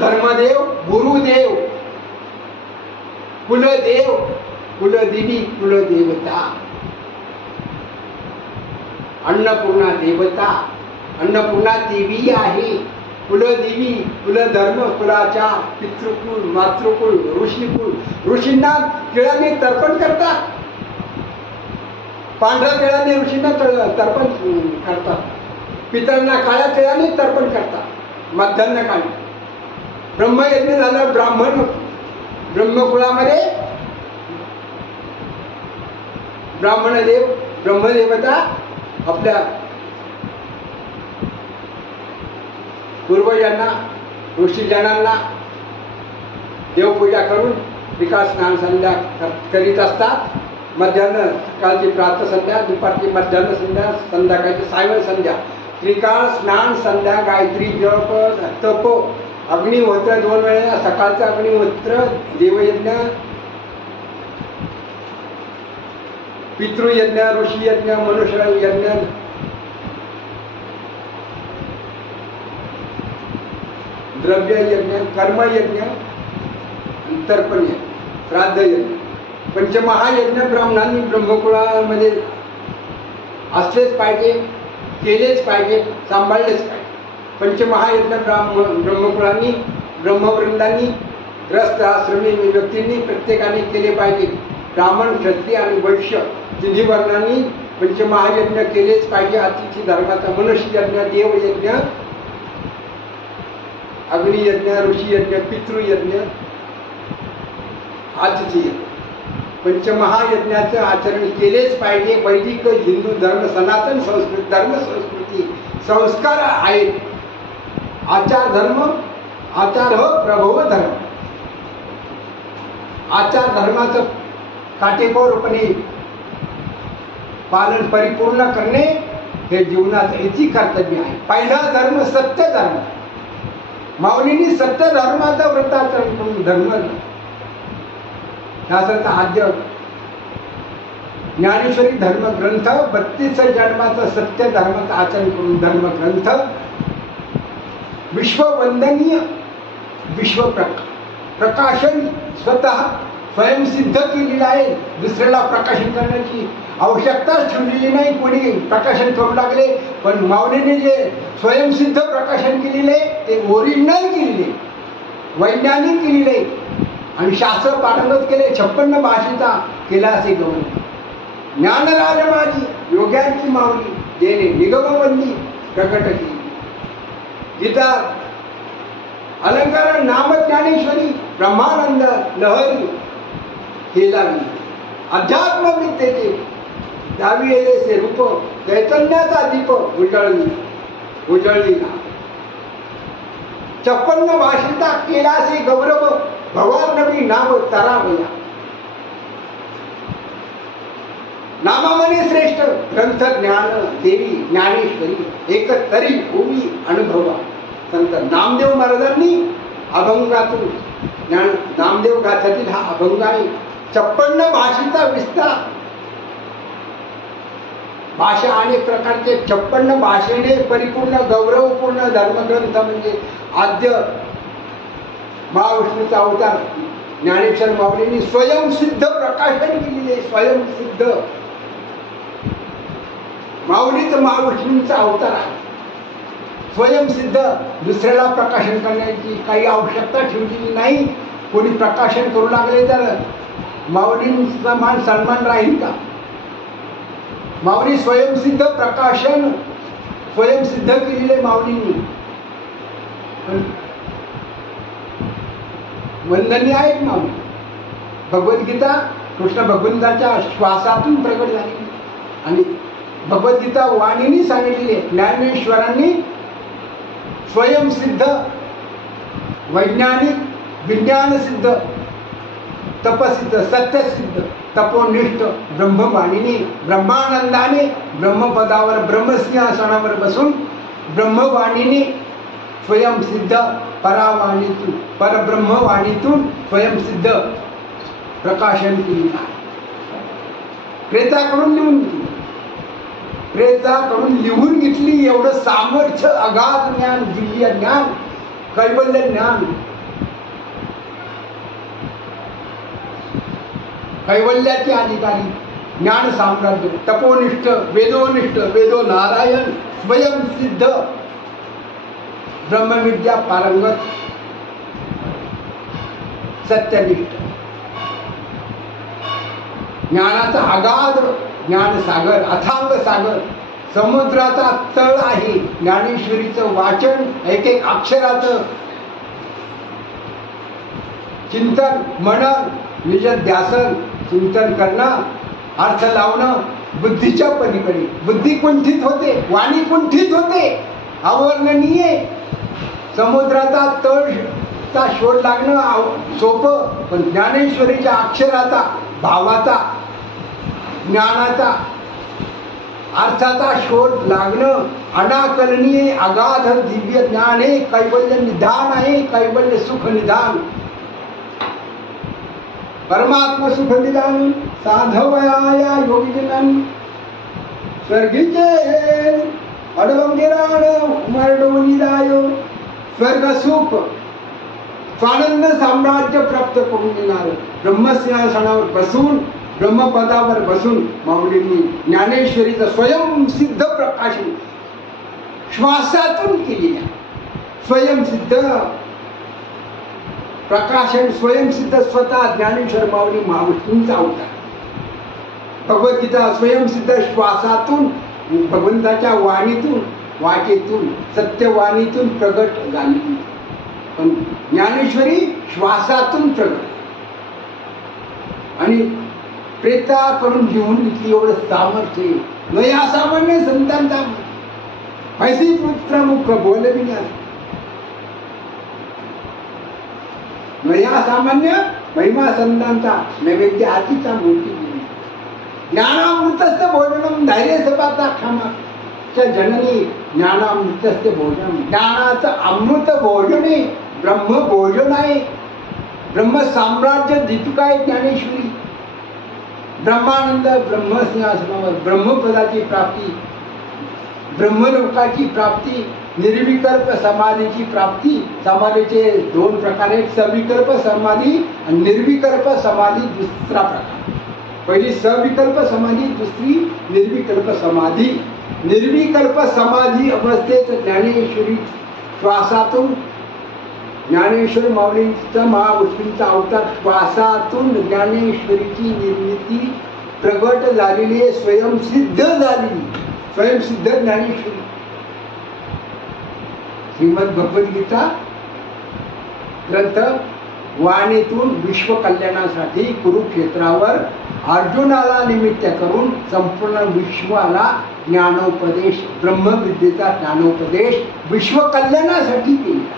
धर्मदेव गुरुदेव, कुलदेव कुलदेवी कुलदेवता, अन्नपूर्णा देवता, अन्नपूर्णा देवी आहे. कुलदेवी कुलधर्म कुलाच्या पितृकुल मातृकुल ऋषीकुल. ऋषींना केळाने तर्पण करतात. पांढऱ्या केळाने ऋषींना तर्पण करतात. पितरांना काळ्या केळाने तर्पण करतात. मध्यान्ह काळी ब्रह्मयज्ञ झालं. ब्राह्मण ब्रह्मकुळामध्ये ब्राह्मणदेव ब्रह्मदेवता आपल्या पूर्वजांना ऋषीजनांना देवपूजा करून विकास स्नान संध्या करीत असतात. मध्यान्ह सकाळची प्रातःसंध्या, दुपारची मध्यान्ह संध्या, संध्याकाळची सायंकाळ संध्या, त्रिकाळ स्नान संध्या, गायत्री जप तप, अग्निहोत्र 2 वेळा, सकाळचं अग्निहोत्र, देवयज्ञ, पितृयज्ञ, ऋषीयज्ञ, मनुष्य यज्ञ, द्रव्य यज्ञ, कर्मयज्ञ, तर्पण यज्ञ, श्राद्ध यज्ञ, पंचमहायज्ञ ब्राह्मणांनी ब्रह्मकुळामध्ये असलेच पाहिजे, केलेच पाहिजे, सांभाळलेच पाहिजे. पंचमहायज्ञ ब्रह्मकुळांनी, ब्रह्मवृंदांनी, ग्रस्त आश्रमी व्यक्तींनी प्रत्येकाने केले पाहिजे. ब्राह्मण, क्षत्रिय आणि वैश्य तिन्ही वर्णांनी पंचमहायज्ञ केलेच पाहिजे. अतिथी धर्माचा मनुष्ययज्ञ, देवयज्ञ, अग्नियज्ञ, ऋषीयज्ञ, पितृयज्ञ, अतिथी, पंचमहायज्ञाचं आचरण केलेच पाहिजे. वैदिक हिंदू धर्म, सनातन संस्कृती, धर्म संस्कृती संस्कार आहेत. आचार धर्म, आचार हो प्रभव धर्म. आचार धर्माचं काटेकोरपणे पालन परिपूर्ण करणे हे जीवनात ऐतिहासिक कर्तव्य आहे. पहिला धर्म सत्य धर्म. माऊलींनी सत्य धर्माचा व्रताचरण करून धर्म शास्त्राचा आद्य ज्ञानेश्वरी धर्मग्रंथ, 32 जन्माचा सत्य धर्माचं आचरण करून धर्मग्रंथ विश्ववंदनीय, विश्व प्रकाशन स्वतः स्वयंसिद्ध केलेलं आहे. दुसऱ्याला प्रकाशन करण्याची आवश्यकताच ठेवलेली नाही. कोणी प्रकाशन करू लागले, पण माऊलीने जे स्वयंसिद्ध प्रकाशन केलेले ते ओरिजिनल केलेले, वैज्ञानिक केलेले आणि शास्त्र पाठवत केले. 56 भाषेचा केला असे गौरव. ज्ञानराज माझी योग्यांची माऊली, जेणे निगमबंदी प्रकट केली. गीता अलंकार नाम ज्ञानेश्वरी, ब्रह्मानंद लहरी केलावी. अध्यात्म विद्येचे दावी येलेसे रूप, चैतन्याचा दीप उजळली ना. 56 भाषेचा केलासे गौरव, भगवान नाम तरावया. नामामने श्रेष्ठ ग्रंथ ज्ञान देवी ज्ञानेश्वरी, एक तरी भूमी अनुभवा. संत नामदेव महाराजांनी अभंगातून नामदेव गाथ्यातील हा अभंग आहे. 56 भाषेचा विस्तार. भाषा अनेक प्रकारचे, 56 भाषेने परिपूर्ण गौरवपूर्ण धर्मग्रंथ म्हणजे आद्य महाविष्णूचा अवतार ज्ञानेश्वर माऊलींनी स्वयंसिद्ध प्रकाशन केलेले. स्वयंसिद्ध माऊलीच महाविष्णूंचा अवतार आहे. स्वयंसिद्ध, दुसऱ्याला प्रकाशन करण्याची काही आवश्यकता ठेवलेली नाही. कोणी प्रकाशन करू लागले तर माऊलींचा मान सन्मान राहील का? माऊली स्वयंसिद्ध प्रकाशन स्वयंसिद्ध केलेले माऊलींनी वंदनीय आहेत. माऊली भगवद्गीता कृष्ण भगवंताच्या श्वासातून प्रगट झाली आणि भगवद्गीता वाणीने सांगितलेली आहे. ज्ञानेश्वरांनी स्वयंसिद्ध, वैज्ञानिक, विज्ञानसिद्ध, तपसिद्ध, सत्यसिद्ध, तपोनिष्ठ ब्रह्मवाणीने ब्रह्मानंदाने ब्रह्मपदावर ब्रह्मसिंहासनावर बसून ब्रह्मवाणीने स्वयंसिद्ध परावाणीतून परब्रह्मवाणीतून स्वयंसिद्ध प्रकाशन केले आहे. प्रेताकडून लिहून घेतली. एवढं सामर्थ्य, अगाध ज्ञान, दिव्य ज्ञान, कैवल्य ज्ञान, कैवल्याचे अधिकारी, ज्ञान साम्राज्य, तपोनिष्ठ, वेदोनिष्ठ, वेदो नारायण, स्वयंसिद्ध, ब्रह्मविद्या पारंगत, सत्यनिष्ठ, ज्ञानाचा अगाध ज्ञान सागर, अथांग सागर, समुद्राचा तळ आहे. ज्ञानेश्वरीचं वाचन, एक एक अक्षराचं चिंतन, मनन, निज ध्यासन, चिंतन करणं, अर्थ लावणं, बुद्धीच्या पलीकडे. बुद्धी कुंठित होते, वाणी कुंठित होते, अवर्णनीय. समुद्राचा तळचा शोध लागणं सोपं, पण ज्ञानेश्वरीच्या अक्षराचा, भावाचा, ज्ञानाचा, अर्थाचा शोध लागणं अनाकलनीय. अगाध दिव्य ज्ञान आहे, कैवल्य निधान आहे, कैवल्य सुख निधान, परमात्म सुख निधान. साधवया योगिजनां स्वर्गीचे अडवंगिराण मरडोनिदाय. स्वर्ग सुख, स्वानंद साम्राज्य प्राप्त करून देणार ब्रह्मसिंहासनावर बसून, ब्रह्मपदावर बसून माऊलींनी ज्ञानेश्वरीचं स्वयंसिद्ध प्रकाशन श्वासातून केलेल्या स्वयंसिद्ध प्रकाशन, स्वयंसिद्ध स्वतः ज्ञानेश्वर माऊली महाविष्णूंचा अवतार. भगवद्गीता स्वयंसिद्ध श्वासातून, भगवंताच्या वाणीतून, वाचेतून, सत्यवाणीतून प्रगट झाली. पण ज्ञानेश्वरी श्वासातून प्रगट आणि प्रेताकडून घेऊन घेतली. एवढं सामर्थ्य नया सामान्य संतांचा. ऐसी पुत्र मुख बोलविण्यास नया सामान्य महिमा संतांचा नैवेद्य हातीचा मूर्ती. ज्ञानामृतस्य भोजनम धैर्य सपाता क्षमा जननी. ज्ञानामृतस्य भोजन, ज्ञानाचं अमृत भोजन आहे, ब्रह्म भोजन आहे. ब्रह्म साम्राज्य दीपिका आहे ज्ञानेश्वरी. ब्रह्मानंद ब्रह्मसिंहासनावर ब्रह्मपदाची प्राप्ती, ब्रह्मलोकाची प्राप्ती, निर्विकल्प समाधीची प्राप्ती. समाधीचे दोन प्रकार आहेत, सविकल्प समाधी आणि निर्विकल्प समाधी. दुसरा प्रकार, पहिली सविकल्प समाधी, दुसरी निर्विकल्प समाधी. निर्विकल्प समाधी अवस्थेत ज्ञानेश्वरी श्वासातून, ज्ञानेश्वर माऊलींचा महाविष्णूंचा अवतार श्वासातून ज्ञानेश्वरीची निर्मिती प्रगट झालेली आहे, स्वयंसिद्ध झालेली, स्वयंसिद्ध ज्ञानेश्वरी. श्रीमद भगवद्गीता ग्रंथ वाणीतून विश्व कल्याणासाठी कुरुक्षेत्रावर अर्जुनाला निमित्त करून संपूर्ण विश्वाला ज्ञानोपदेश, ब्रह्मविद्येचा ज्ञानोपदेश विश्व कल्याणासाठी केला.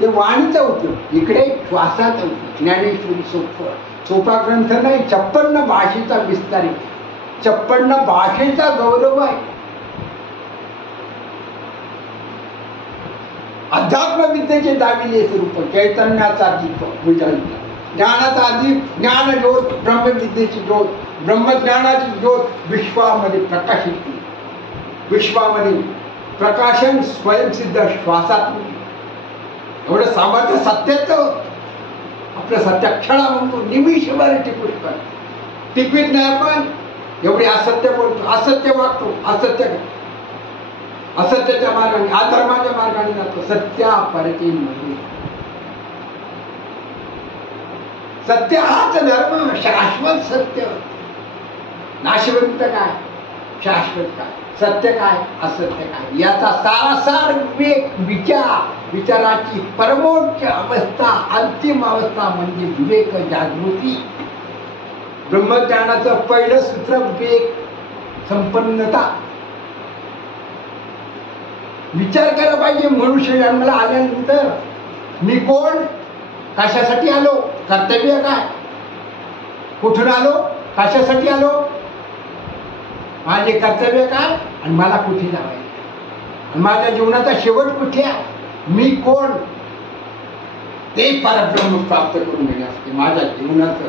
ते वाणीचा उपयोग, इकडे श्वासाचा उपयोग. ज्ञानेश्वरी सोपा ग्रंथ नाही, 56 भाषेचा विस्तार आहे, 56 भाषेचा गौरव आहे. अध्यात्म विद्येचे दाविले स्वरूप, चैतन्याचा दीप विजळला, ज्ञानाचा दीप, ज्ञान ज्योत, ब्रह्मविद्येची ज्योत, ब्रह्मज्ञानाची ज्योत विश्वामध्ये प्रकाशित केली. विश्वामध्ये प्रकाशन स्वयंसिद्ध श्वासात. एवढं सामर्थ्य सत्याचं, आपलं सत्य क्षणा म्हणतो, निमिषभर टिकवीत नाही आपण. एवढे असत्य बोलतो, असत्य वागतो, असत्याच्या मार्गाने, अधर्माच्या मार्गाने जातो. सत्या परतेमध्ये सत्य हाच धर्म, शाश्वत सत्य. नाशवंत काय, शाश्वत काय, सत्य काय, असत्य काय, याचा सारासार विवेक, विचाराची परमोच्च अवस्था, अंतिम अवस्था म्हणजे विवेक जागृती. ब्रह्मज्ञानाचं पहिलं सूत्र विवेक संपन्नता. विचार केला पाहिजे मनुष्य जन्माला आल्यानंतर मी कोण, कशासाठी आलो, कर्तव्य काय, कुठून आलो, कशासाठी आलो, माझे कर्तव्य काय आणि मला कुठे जावायचं, माझ्या जीवनाचा शेवट कुठे आहे, मी कोण, ते परब्रह्म प्राप्त करून घेणे असते माझ्या जीवनाचं.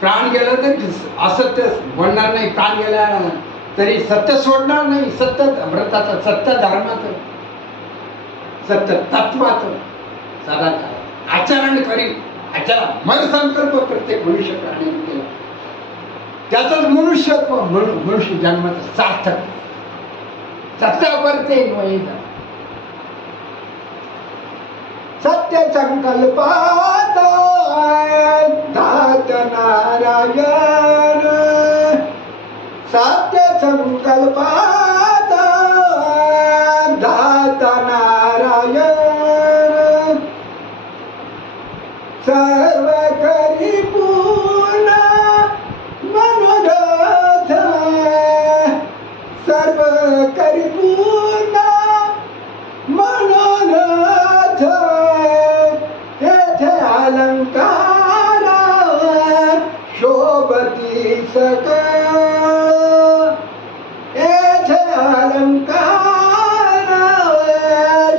प्राण गेलं तर असत्य बोलणार नाही, प्राण गेला तरी सत्य सोडणार नाही. सत्य व्रताचं, सत्य धर्माचं, सत्य तत्वाचं सदाचार आचरण करील. आचरण मन संकल्प प्रत्येक मनुष्य प्राणी केला, त्याचंच मनुष्यत्व, मनुष्य जन्माचं सार्थक. सत्य करते सत्य संकल्पात धात नारायण, सत्य संकल्पात धात नारायण, सर्व करी सकळ येथे अलंकार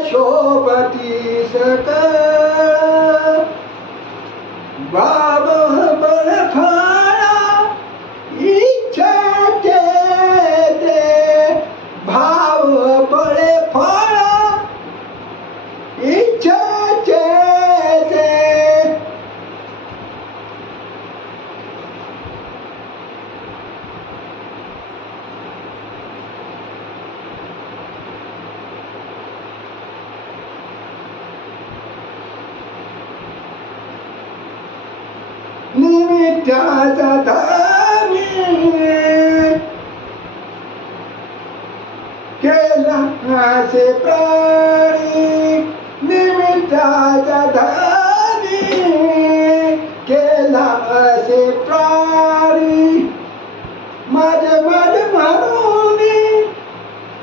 शोभती सकळ बाब बळ फळा इच्छाचे ते भाव बळे फळ इच्छाचे ते निमित्ताचा धामी केला असे प्राणी निमित्ताचा धामी केला असे प्राणी माझे माझे म्हणून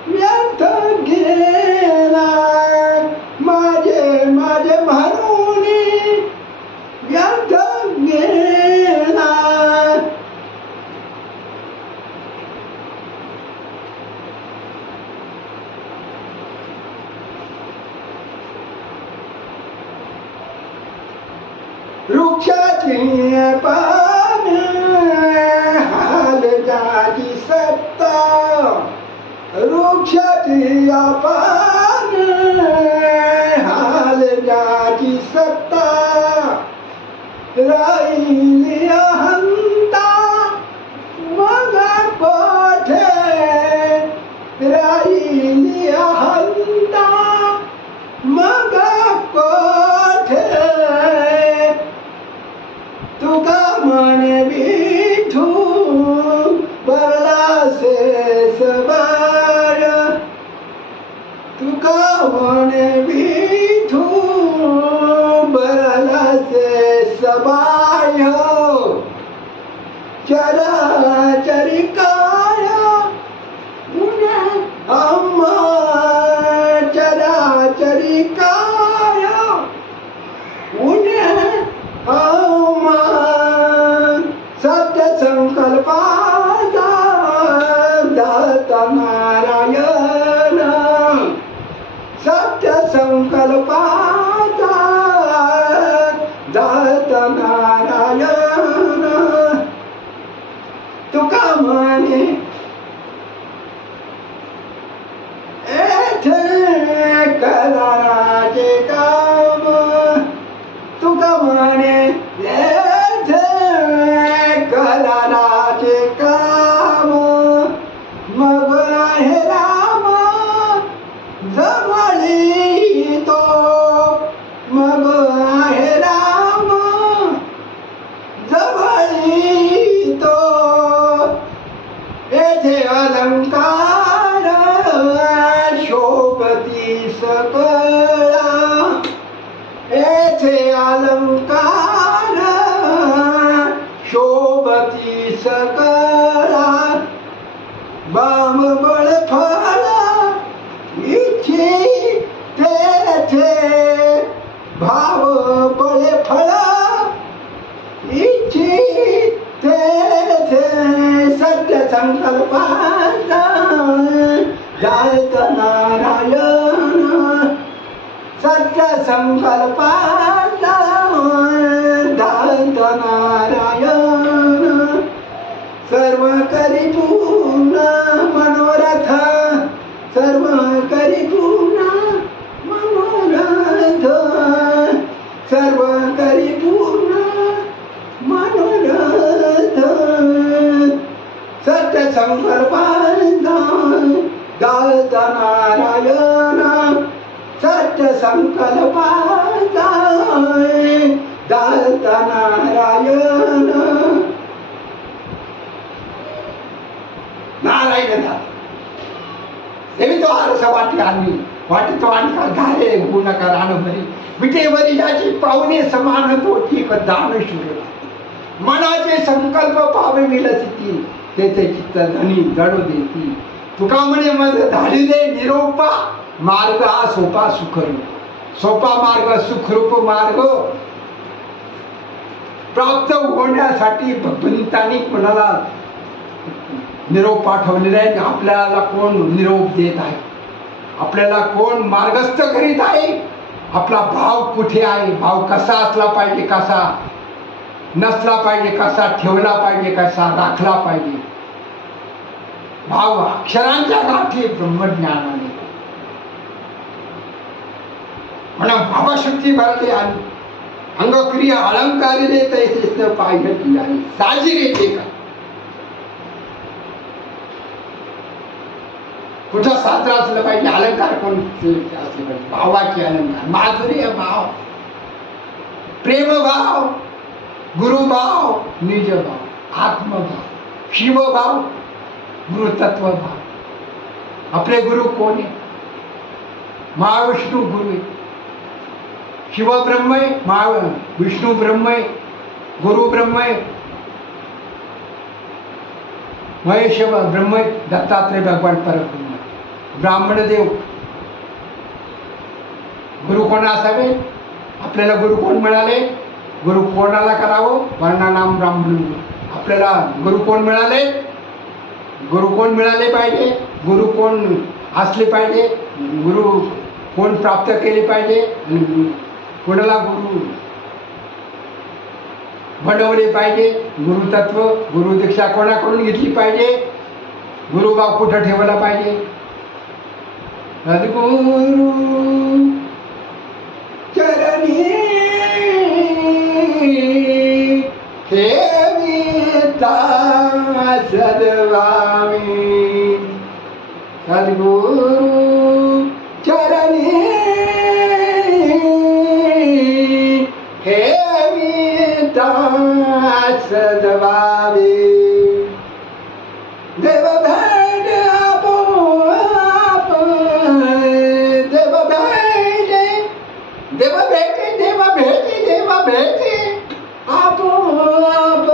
व्यर्थ गेला माझे माझे म्हणून व्यर्थ गेला वृक्षाची पान हालण्याची सत्ता वृक्षाची पान हालण्याची सत्ता राहिली अहंता मग कोठे राहिली अहंता मग कोठे तुका म्हणे विठू बरलासे सबाळ तुका म्हणे विठू बरलासे सबाळ चराचरी काय अम्मा चराचरी काय अम्मा सत्य संकल्पाचा दाता नारायण सत्य संकल्पाचा दाता नारायण तुका म्हणे येथे कराराचे काम तुका म्हणे येथे कराराचे काम मग आहे राम जवळी तो मग आहे राम जवळी तो येथे अलंकार शोभती सकळा येथे अलंकार शोभती सकळा बाम बळ फळ इच्छी तेथे भाव बळे फळ इच्छी तेथे सत्य संकल्पाचा जायत नारायण सत्य संकल्पाचा जायत नारायण सर्व करी पूर्ण मनोरथ सर्व करी पूर्ण मनोरथ सर्व करी पूर्ण मनोरथ सत्य संकल्पाचा जायत नारायण सत्य संकल्पाचा जायत नारायण नारायण देवी तो आरसा वाटी आणली वाटी तो आणका घाले गुणका रानभरी विटेवरी याची पाहुणे समान तो ठीक दान शूरला मनाचे संकल्प पावे विलसिती तेथे चित्त धनी जडू देती तुका म्हणे मग धाडिले निरोपा मार्ग हा सोपा सुखरूप सोपा मार्ग सुखरूप मार्ग प्राप्त होण्यासाठी भगवंतांनी कोणाला निरोप पाठवलेला आहे, आपल्याला कोण निरोप देत आहे, आपल्याला कोण मार्गस्थ करीत आहे, आपला भाव कुठे आहे, भाव कसा असला पाहिजे, कसा नसला पाहिजे, कसा ठेवला पाहिजे, कसा राखला पाहिजे. भाव अक्षरांच्या गाठी ब्रह्मज्ञानाने म्हणा भावशक्ती भरते आणि अंगक्रिया अलंकारिले तैसे पाहिजे साजिरे ते का कुठं साजरा असलं पाहिजे, अलंकार कोण असले पाहिजे, भावाचे अलंकार, माधुर्य भाव, प्रेमभाव, गुरुभाव, निजभाव, आत्मभाव, शिवभाव, गुरुतत्वभाव. आपले गुरु कोण आहे? महाविष्णू गुरु आहे. शिव ब्रह्म आहे, विष्णू ब्रह्म आहे, गुरु ब्रह्म आहे, महेश ब्रह्म आहे, दत्तात्रय भगवान परब्रह्म. ब्राह्मणदेव गुरु कोण असावे? आपल्याला गुरु कोण मिळाले? गुरु कोणाला करावं? वर्णानाम ब्राह्मण. आपल्याला गुरु कोण मिळाले? गुरु कोण मिळाले पाहिजे? गुरु कोण असले पाहिजे? गुरु कोण प्राप्त केले पाहिजे? आणि कोणाला गुरु बनवले पाहिजे? गुरुतत्व, गुरुदीक्षा कोणाकडून घेतली पाहिजे? गुरुभाव कुठं ठेवला पाहिजे? सद्गुरु चरणी ठेविता सद्भावी, सद्गुरु चरणी ठेविता सद्भावी. देव भेट आपोआप, देव भेटे, देव भेटे, देव भेटे, देव भेटे आपोआप,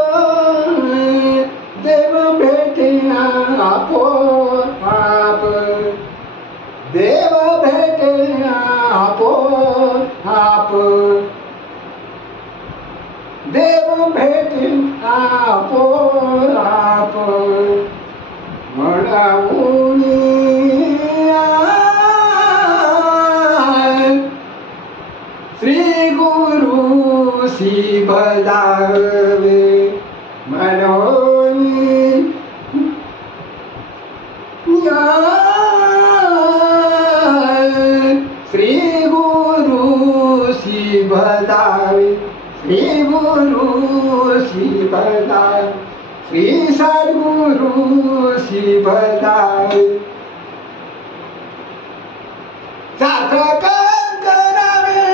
देव भेटे आपोआप, देव भेटे आपोआप, देव भेटे आपोआप. म्हणून श्री गुरु सी बजावे, म्हणून श्री गुरु सी बजावे, श्री गुरु सी बजावे, श्री सद्गुरु सी बजावे. सार्थक करावे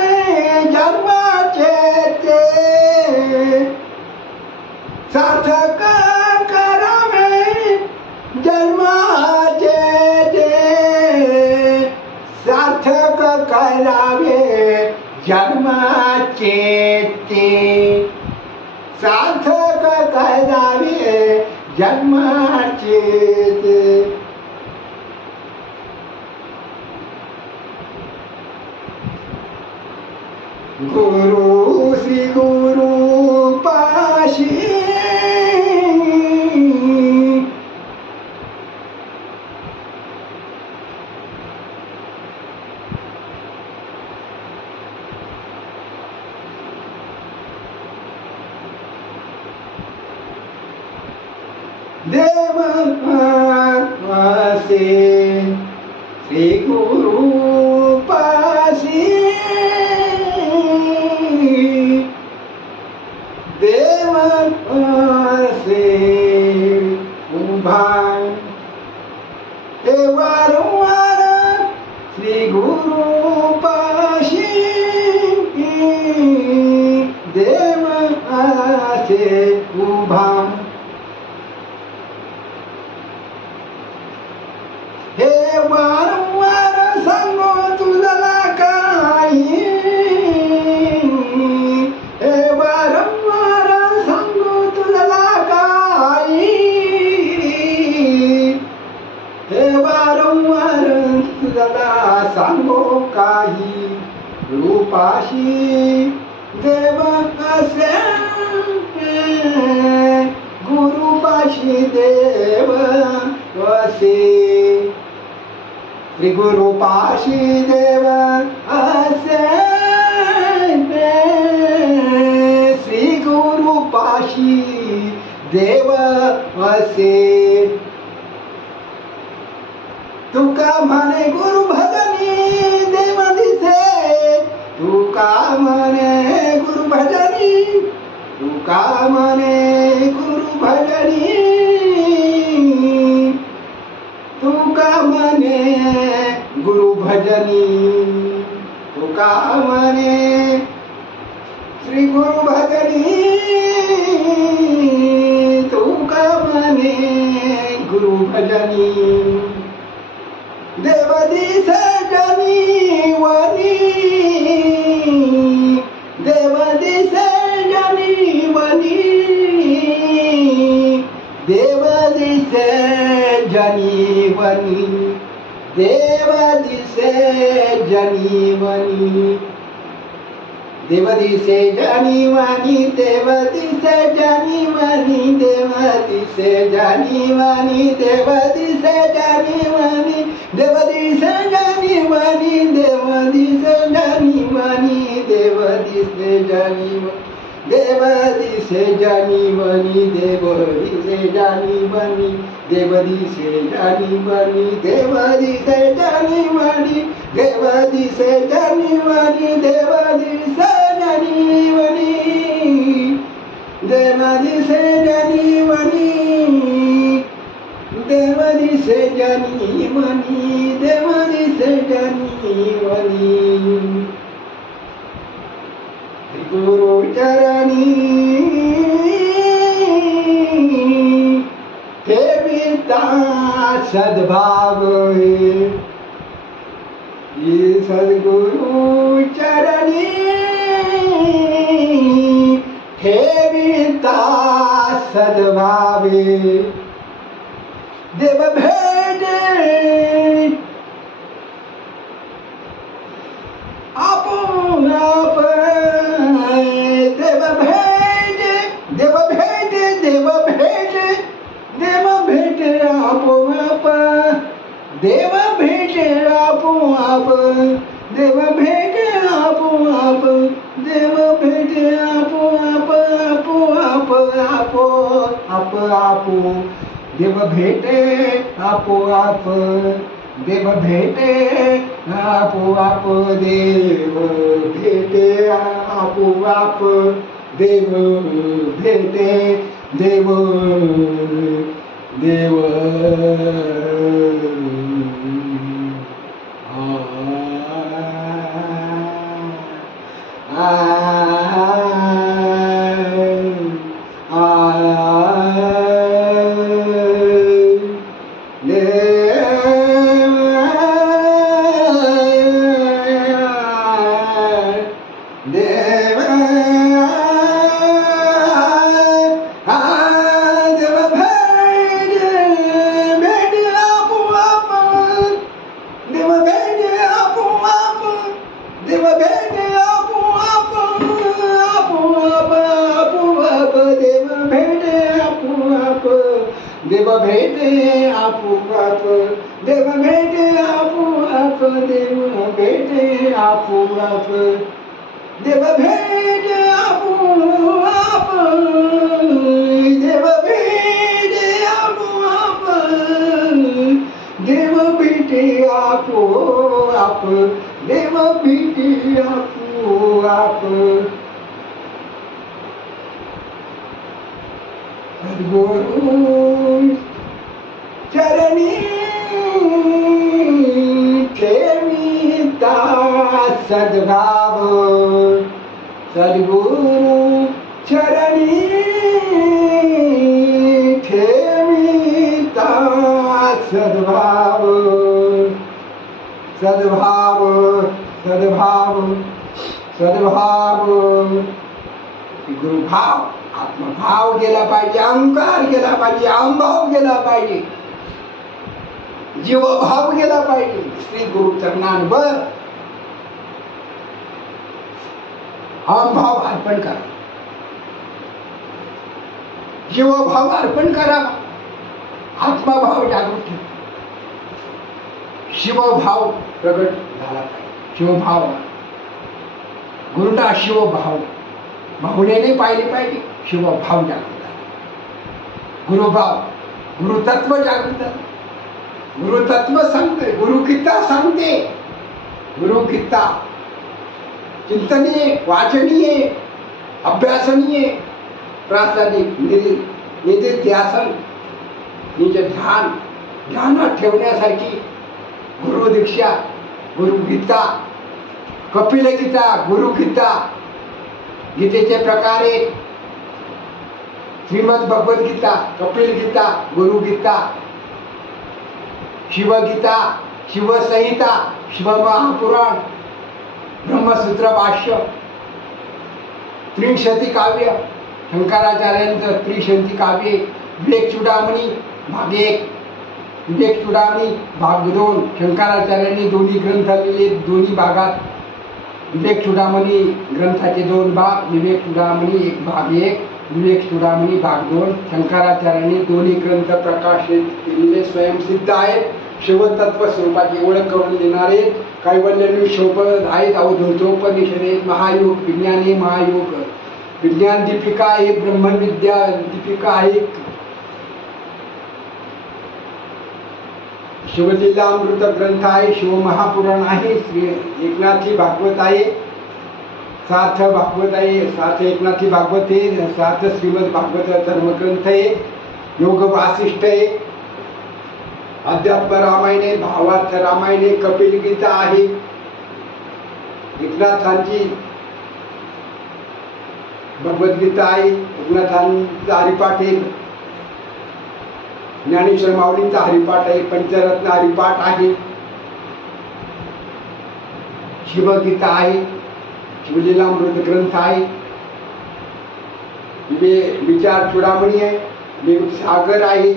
जन्माचे ते, सार्थक करावे जन्माचे ते, सार्थक करावे जन्माचे ते, सार्थक करावे जन्माचे ते. गुरु श्री गुरु पाशी देव वासे, श्री गुरु पाशी देव वासे उभा. हे वारंवार श्री गुरु पाशी देव वासे उभा. हे वारंवार सांगो तुझला काही, हे वारंवार सांगो तुझला काही, हे वारंवार तुझला सांगो काही. रूपाशी देव असे गुरुपाशी देव वसे, श्री गुरुपाशी देव असे, श्री गुरुपाशी देव असे. तुका म्हणे गुरु भजनी देव दिसे, तुका म्हणे गुरु भजनी, तुका म्हणे गुरु भजनी, तुका म्हणे गुरु भजनी, तुका म्हणे श्री गुरु भजनी, तुका म्हणे गुरु भजनी. देव दिसे जनी वनी, देव दिसे जनी वनी, देव दिसे जनी वनी, देव दिसे जनी वनी, देव दिसे जनी वनी, देव दिसे जनी वनी, देव दिसे जनी वनी, देव दिसे जनी वनी, देव दिसे जनी वनी, देव दिसे जनी वनी, देव दिसे जनी वनी, देव दिसे जनी वनी, देव दिसे जनी वनी, देव दिसे जनी वनी, देव दिसे जनी वनी, देव दिसे जनी वनी, देव दिसे जनी वनी, देव दिसे जनी वनी, देव दिसे जनी वनी, देव दिसे जनी वनी. गुरु चरणी ठेविता सद्भाव, सद्गुरु चरणी ठेविता सद्भावे. देव भेटे आपण आप, देव भेटे, देव भेटे, देव भेटे, देव भेटे आपण आप, देव भेटे आपण आप, देव भेटे आपण आप, देव भेटे आपण आप, आप आप आप आप, देव भेटे आपो आप, देव भेटे आपो आप, देव भेटे आपो आप, देव भेटे, देव देव देव भेटे आपो आप, देव भेटे आपो आप, देव भेटे आपो आप, देव भेटे आपो आप, देव भेटे आपो आप, देव भेटे आपो आप, देव भेटे आपो आप. सद्गुरु चरणी ठेविता सद्भाव, सद्गुरु चरणी ठेविता सद्भाव, सद्भाव सद्भाव सद्भाव. गुरुभाव, आत्मभाव गेला पाहिजे, अहंकार गेला पाहिजे, अहंभाव गेला पाहिजे, जीवभाव गेला पाहिजे. श्री गुरु चरणांवर अहंभाव अर्पण करा. जीवभाव अर्पण करावा, आत्मभाव जागृत ठेवा, शिवभाव प्रगट झाला पाहिजे. शिवभाव गुरुना शिवभाव भावनेने पाहिले पाहिजे. शिवभाव जागृत झाला, गुरुभाव गुरुतत्व जागृत झालं. गुरुतत्व सांगते, गुरुगीता सांगते. गुरुगीता चिंतनीय, वाचनीय, अभ्यासनीय, प्रासादिक निधिध्यासन, निज ध्यान ध्यानात ठेवण्यासारखी गुरुदीक्षा, गुरुगीता, कपिलगीता, गुरुगीता. गीतेचे प्रकार आहेत श्रीमद भगवद्गीता, कपिलगीता, गुरुगीता, शिवगीता, शिवसंहिता, शिवमहापुराण, ब्रह्मसूत्र भाष्य, त्रिशती काव्य, शंकराचार्यांचं त्रिशती काव्य, विवेक चूडामणी भाग 1, विवेक चूडामणी भाग 2. शंकराचार्यांनी दोन्ही ग्रंथ लिहिले, दोन्ही भागात. विवेक चूडामणी ग्रंथाचे 2 भाग, विवेक चूडामणी भाग 1, विवेक चूडामणी भाग 2. शंकराचार्यांनी दोन्ही ग्रंथ प्रकाशित केलेले स्वयंसिद्ध आहेत. शिवतत्व स्वरूपाची ओळख करून देणारे कैवल्य शोभत आहेत. अवधूतोपनिषद आहेत. महायोग विज्ञान हे महायोग, विज्ञान दीपिका हे ब्रह्मविद्या दीपिका आहे. शिवलीलामृत ग्रंथ आहे, शिवमहापुराण आहे, श्री एकनाथी भागवत आहे, 7 भागवत आहे, 7 एकनाथी भागवत आहे, 7 श्रीमद भागवत धर्मग्रंथ आहे, योग वासिष्ठ आहे, अध्यात्म रामायण आहे, भावार्थ रामायण आहे, कपिलगीता आहे, एकनाथांची भगवद्गीता आहे, एकनाथांचा हरिपाठ आहे, ज्ञानेश्वर माऊलींचा हरिपाठ आहे, पंचरत्न हरिपाठ आहे, शिवगीता आहे, शिवलीलामृत ग्रंथ आहे, विचार चूडामणी आहे, विवेक सागर आहे,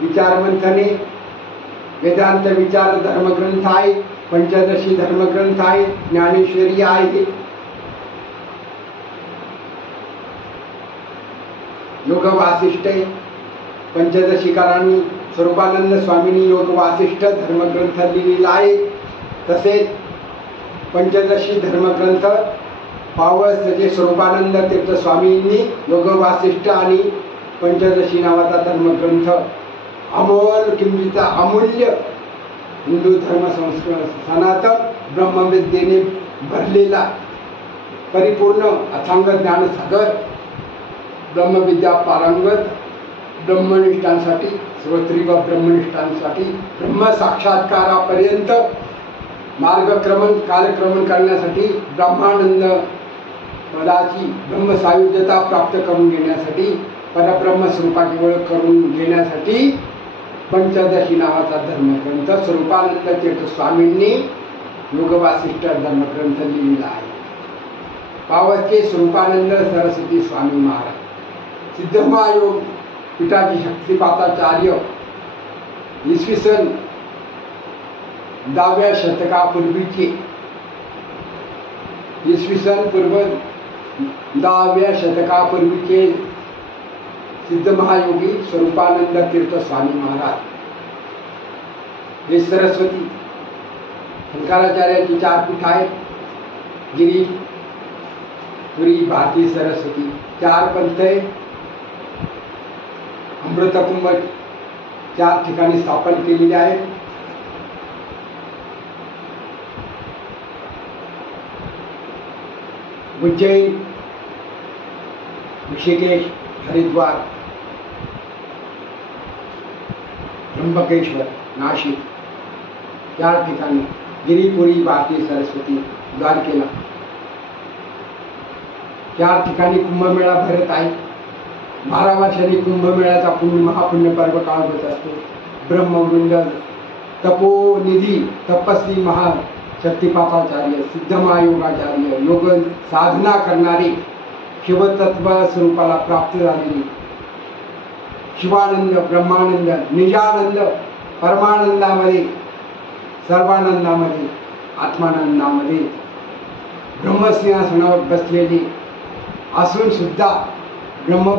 विचार मंथने, वेदांत विचार धर्मग्रंथ आहे, पंचदशी धर्मग्रंथ आहे, ज्ञानेश्वरी आहे, योग वासिष्ठ आहे. पंचदशीकारांनी स्वरूपानंद स्वामींनी योग वासिष्ठ धर्मग्रंथ लिहिलेला आहे. तसेच पंचदशी धर्मग्रंथ पावस जे स्वरूपानंद तीर्थ स्वामींनी योग वासिष्ठ आणि पंचदशी नावाचा धर्मग्रंथ अमोल किमतीचा अमूल्य हिंदू धर्म संस्कार सनातन ब्रह्मविद्येने भरलेला परिपूर्ण अथांग ज्ञानसागर, ब्रह्मविद्या पारंगत, ब्रह्मनिष्ठांसाठी सर्वत्रिव ब्रह्मनिष्ठांसाठी ब्रह्म साक्षात्कारापर्यंत मार्गक्रमण कालक्रमण करण्यासाठी ब्रह्मानंद पदाची ब्रह्मसायुज्यता प्राप्त करून घेण्यासाठी परब्रह्म स्वरूपाची ओळख करून घेण्यासाठी पंचदशी नावाचा धर्मग्रंथ स्वरूपानंद तीर्थ स्वामींनी योग वासिष्ठ धर्मग्रंथ लिहिलेला आहे. पावसचे स्वरूपानंद सरस्वती स्वामी महाराज, सिद्धमहायोग पीठाची शक्तिपाताचार्य इसवी सन 10व्या शतकापूर्वीचे, इसवी सन पूर्व 10व्या शतकापूर्वीचे सिद्ध महायोगी स्वरूपानंद तीर्थ स्वामी महाराज हे सरस्वती शंकराचार्यांची 4 पीठ आहेत. गिरी, पुरी, भारती, सरस्वती 4 पंथ आहे. अमृतकुंभ 4 ठिकाणी स्थापन केलेले आहेत. उज्जैन, ऋषिकेश, हरिद्वार, त्र्यंबकेश्वर, नाशिक 4 ठिकाणी, गिरीपुरी, भारती, सरस्वती, द्वारकेला 4 ठिकाणी कुंभमेळा भरत आहे. 12 वर्षांनी कुंभमेळ्याचा महापुण्य पर्व काळ होत असतो. ब्रह्मवृंद, तपोनिधी, तपस्वी महाशक्तिपाताचार्य, सिद्धमहायोगाचार्य, योग साधना करणारे, शिवतत्व स्वरूपाला प्राप्त झालेली, शिवानंद, ब्रह्मानंद, निजानंद, परमानंदामध्ये, सर्वानंदामध्ये, आत्मानंदामध्ये ब्रह्मसिंहासनावर बसलेले असून सुद्धा ब्रह्म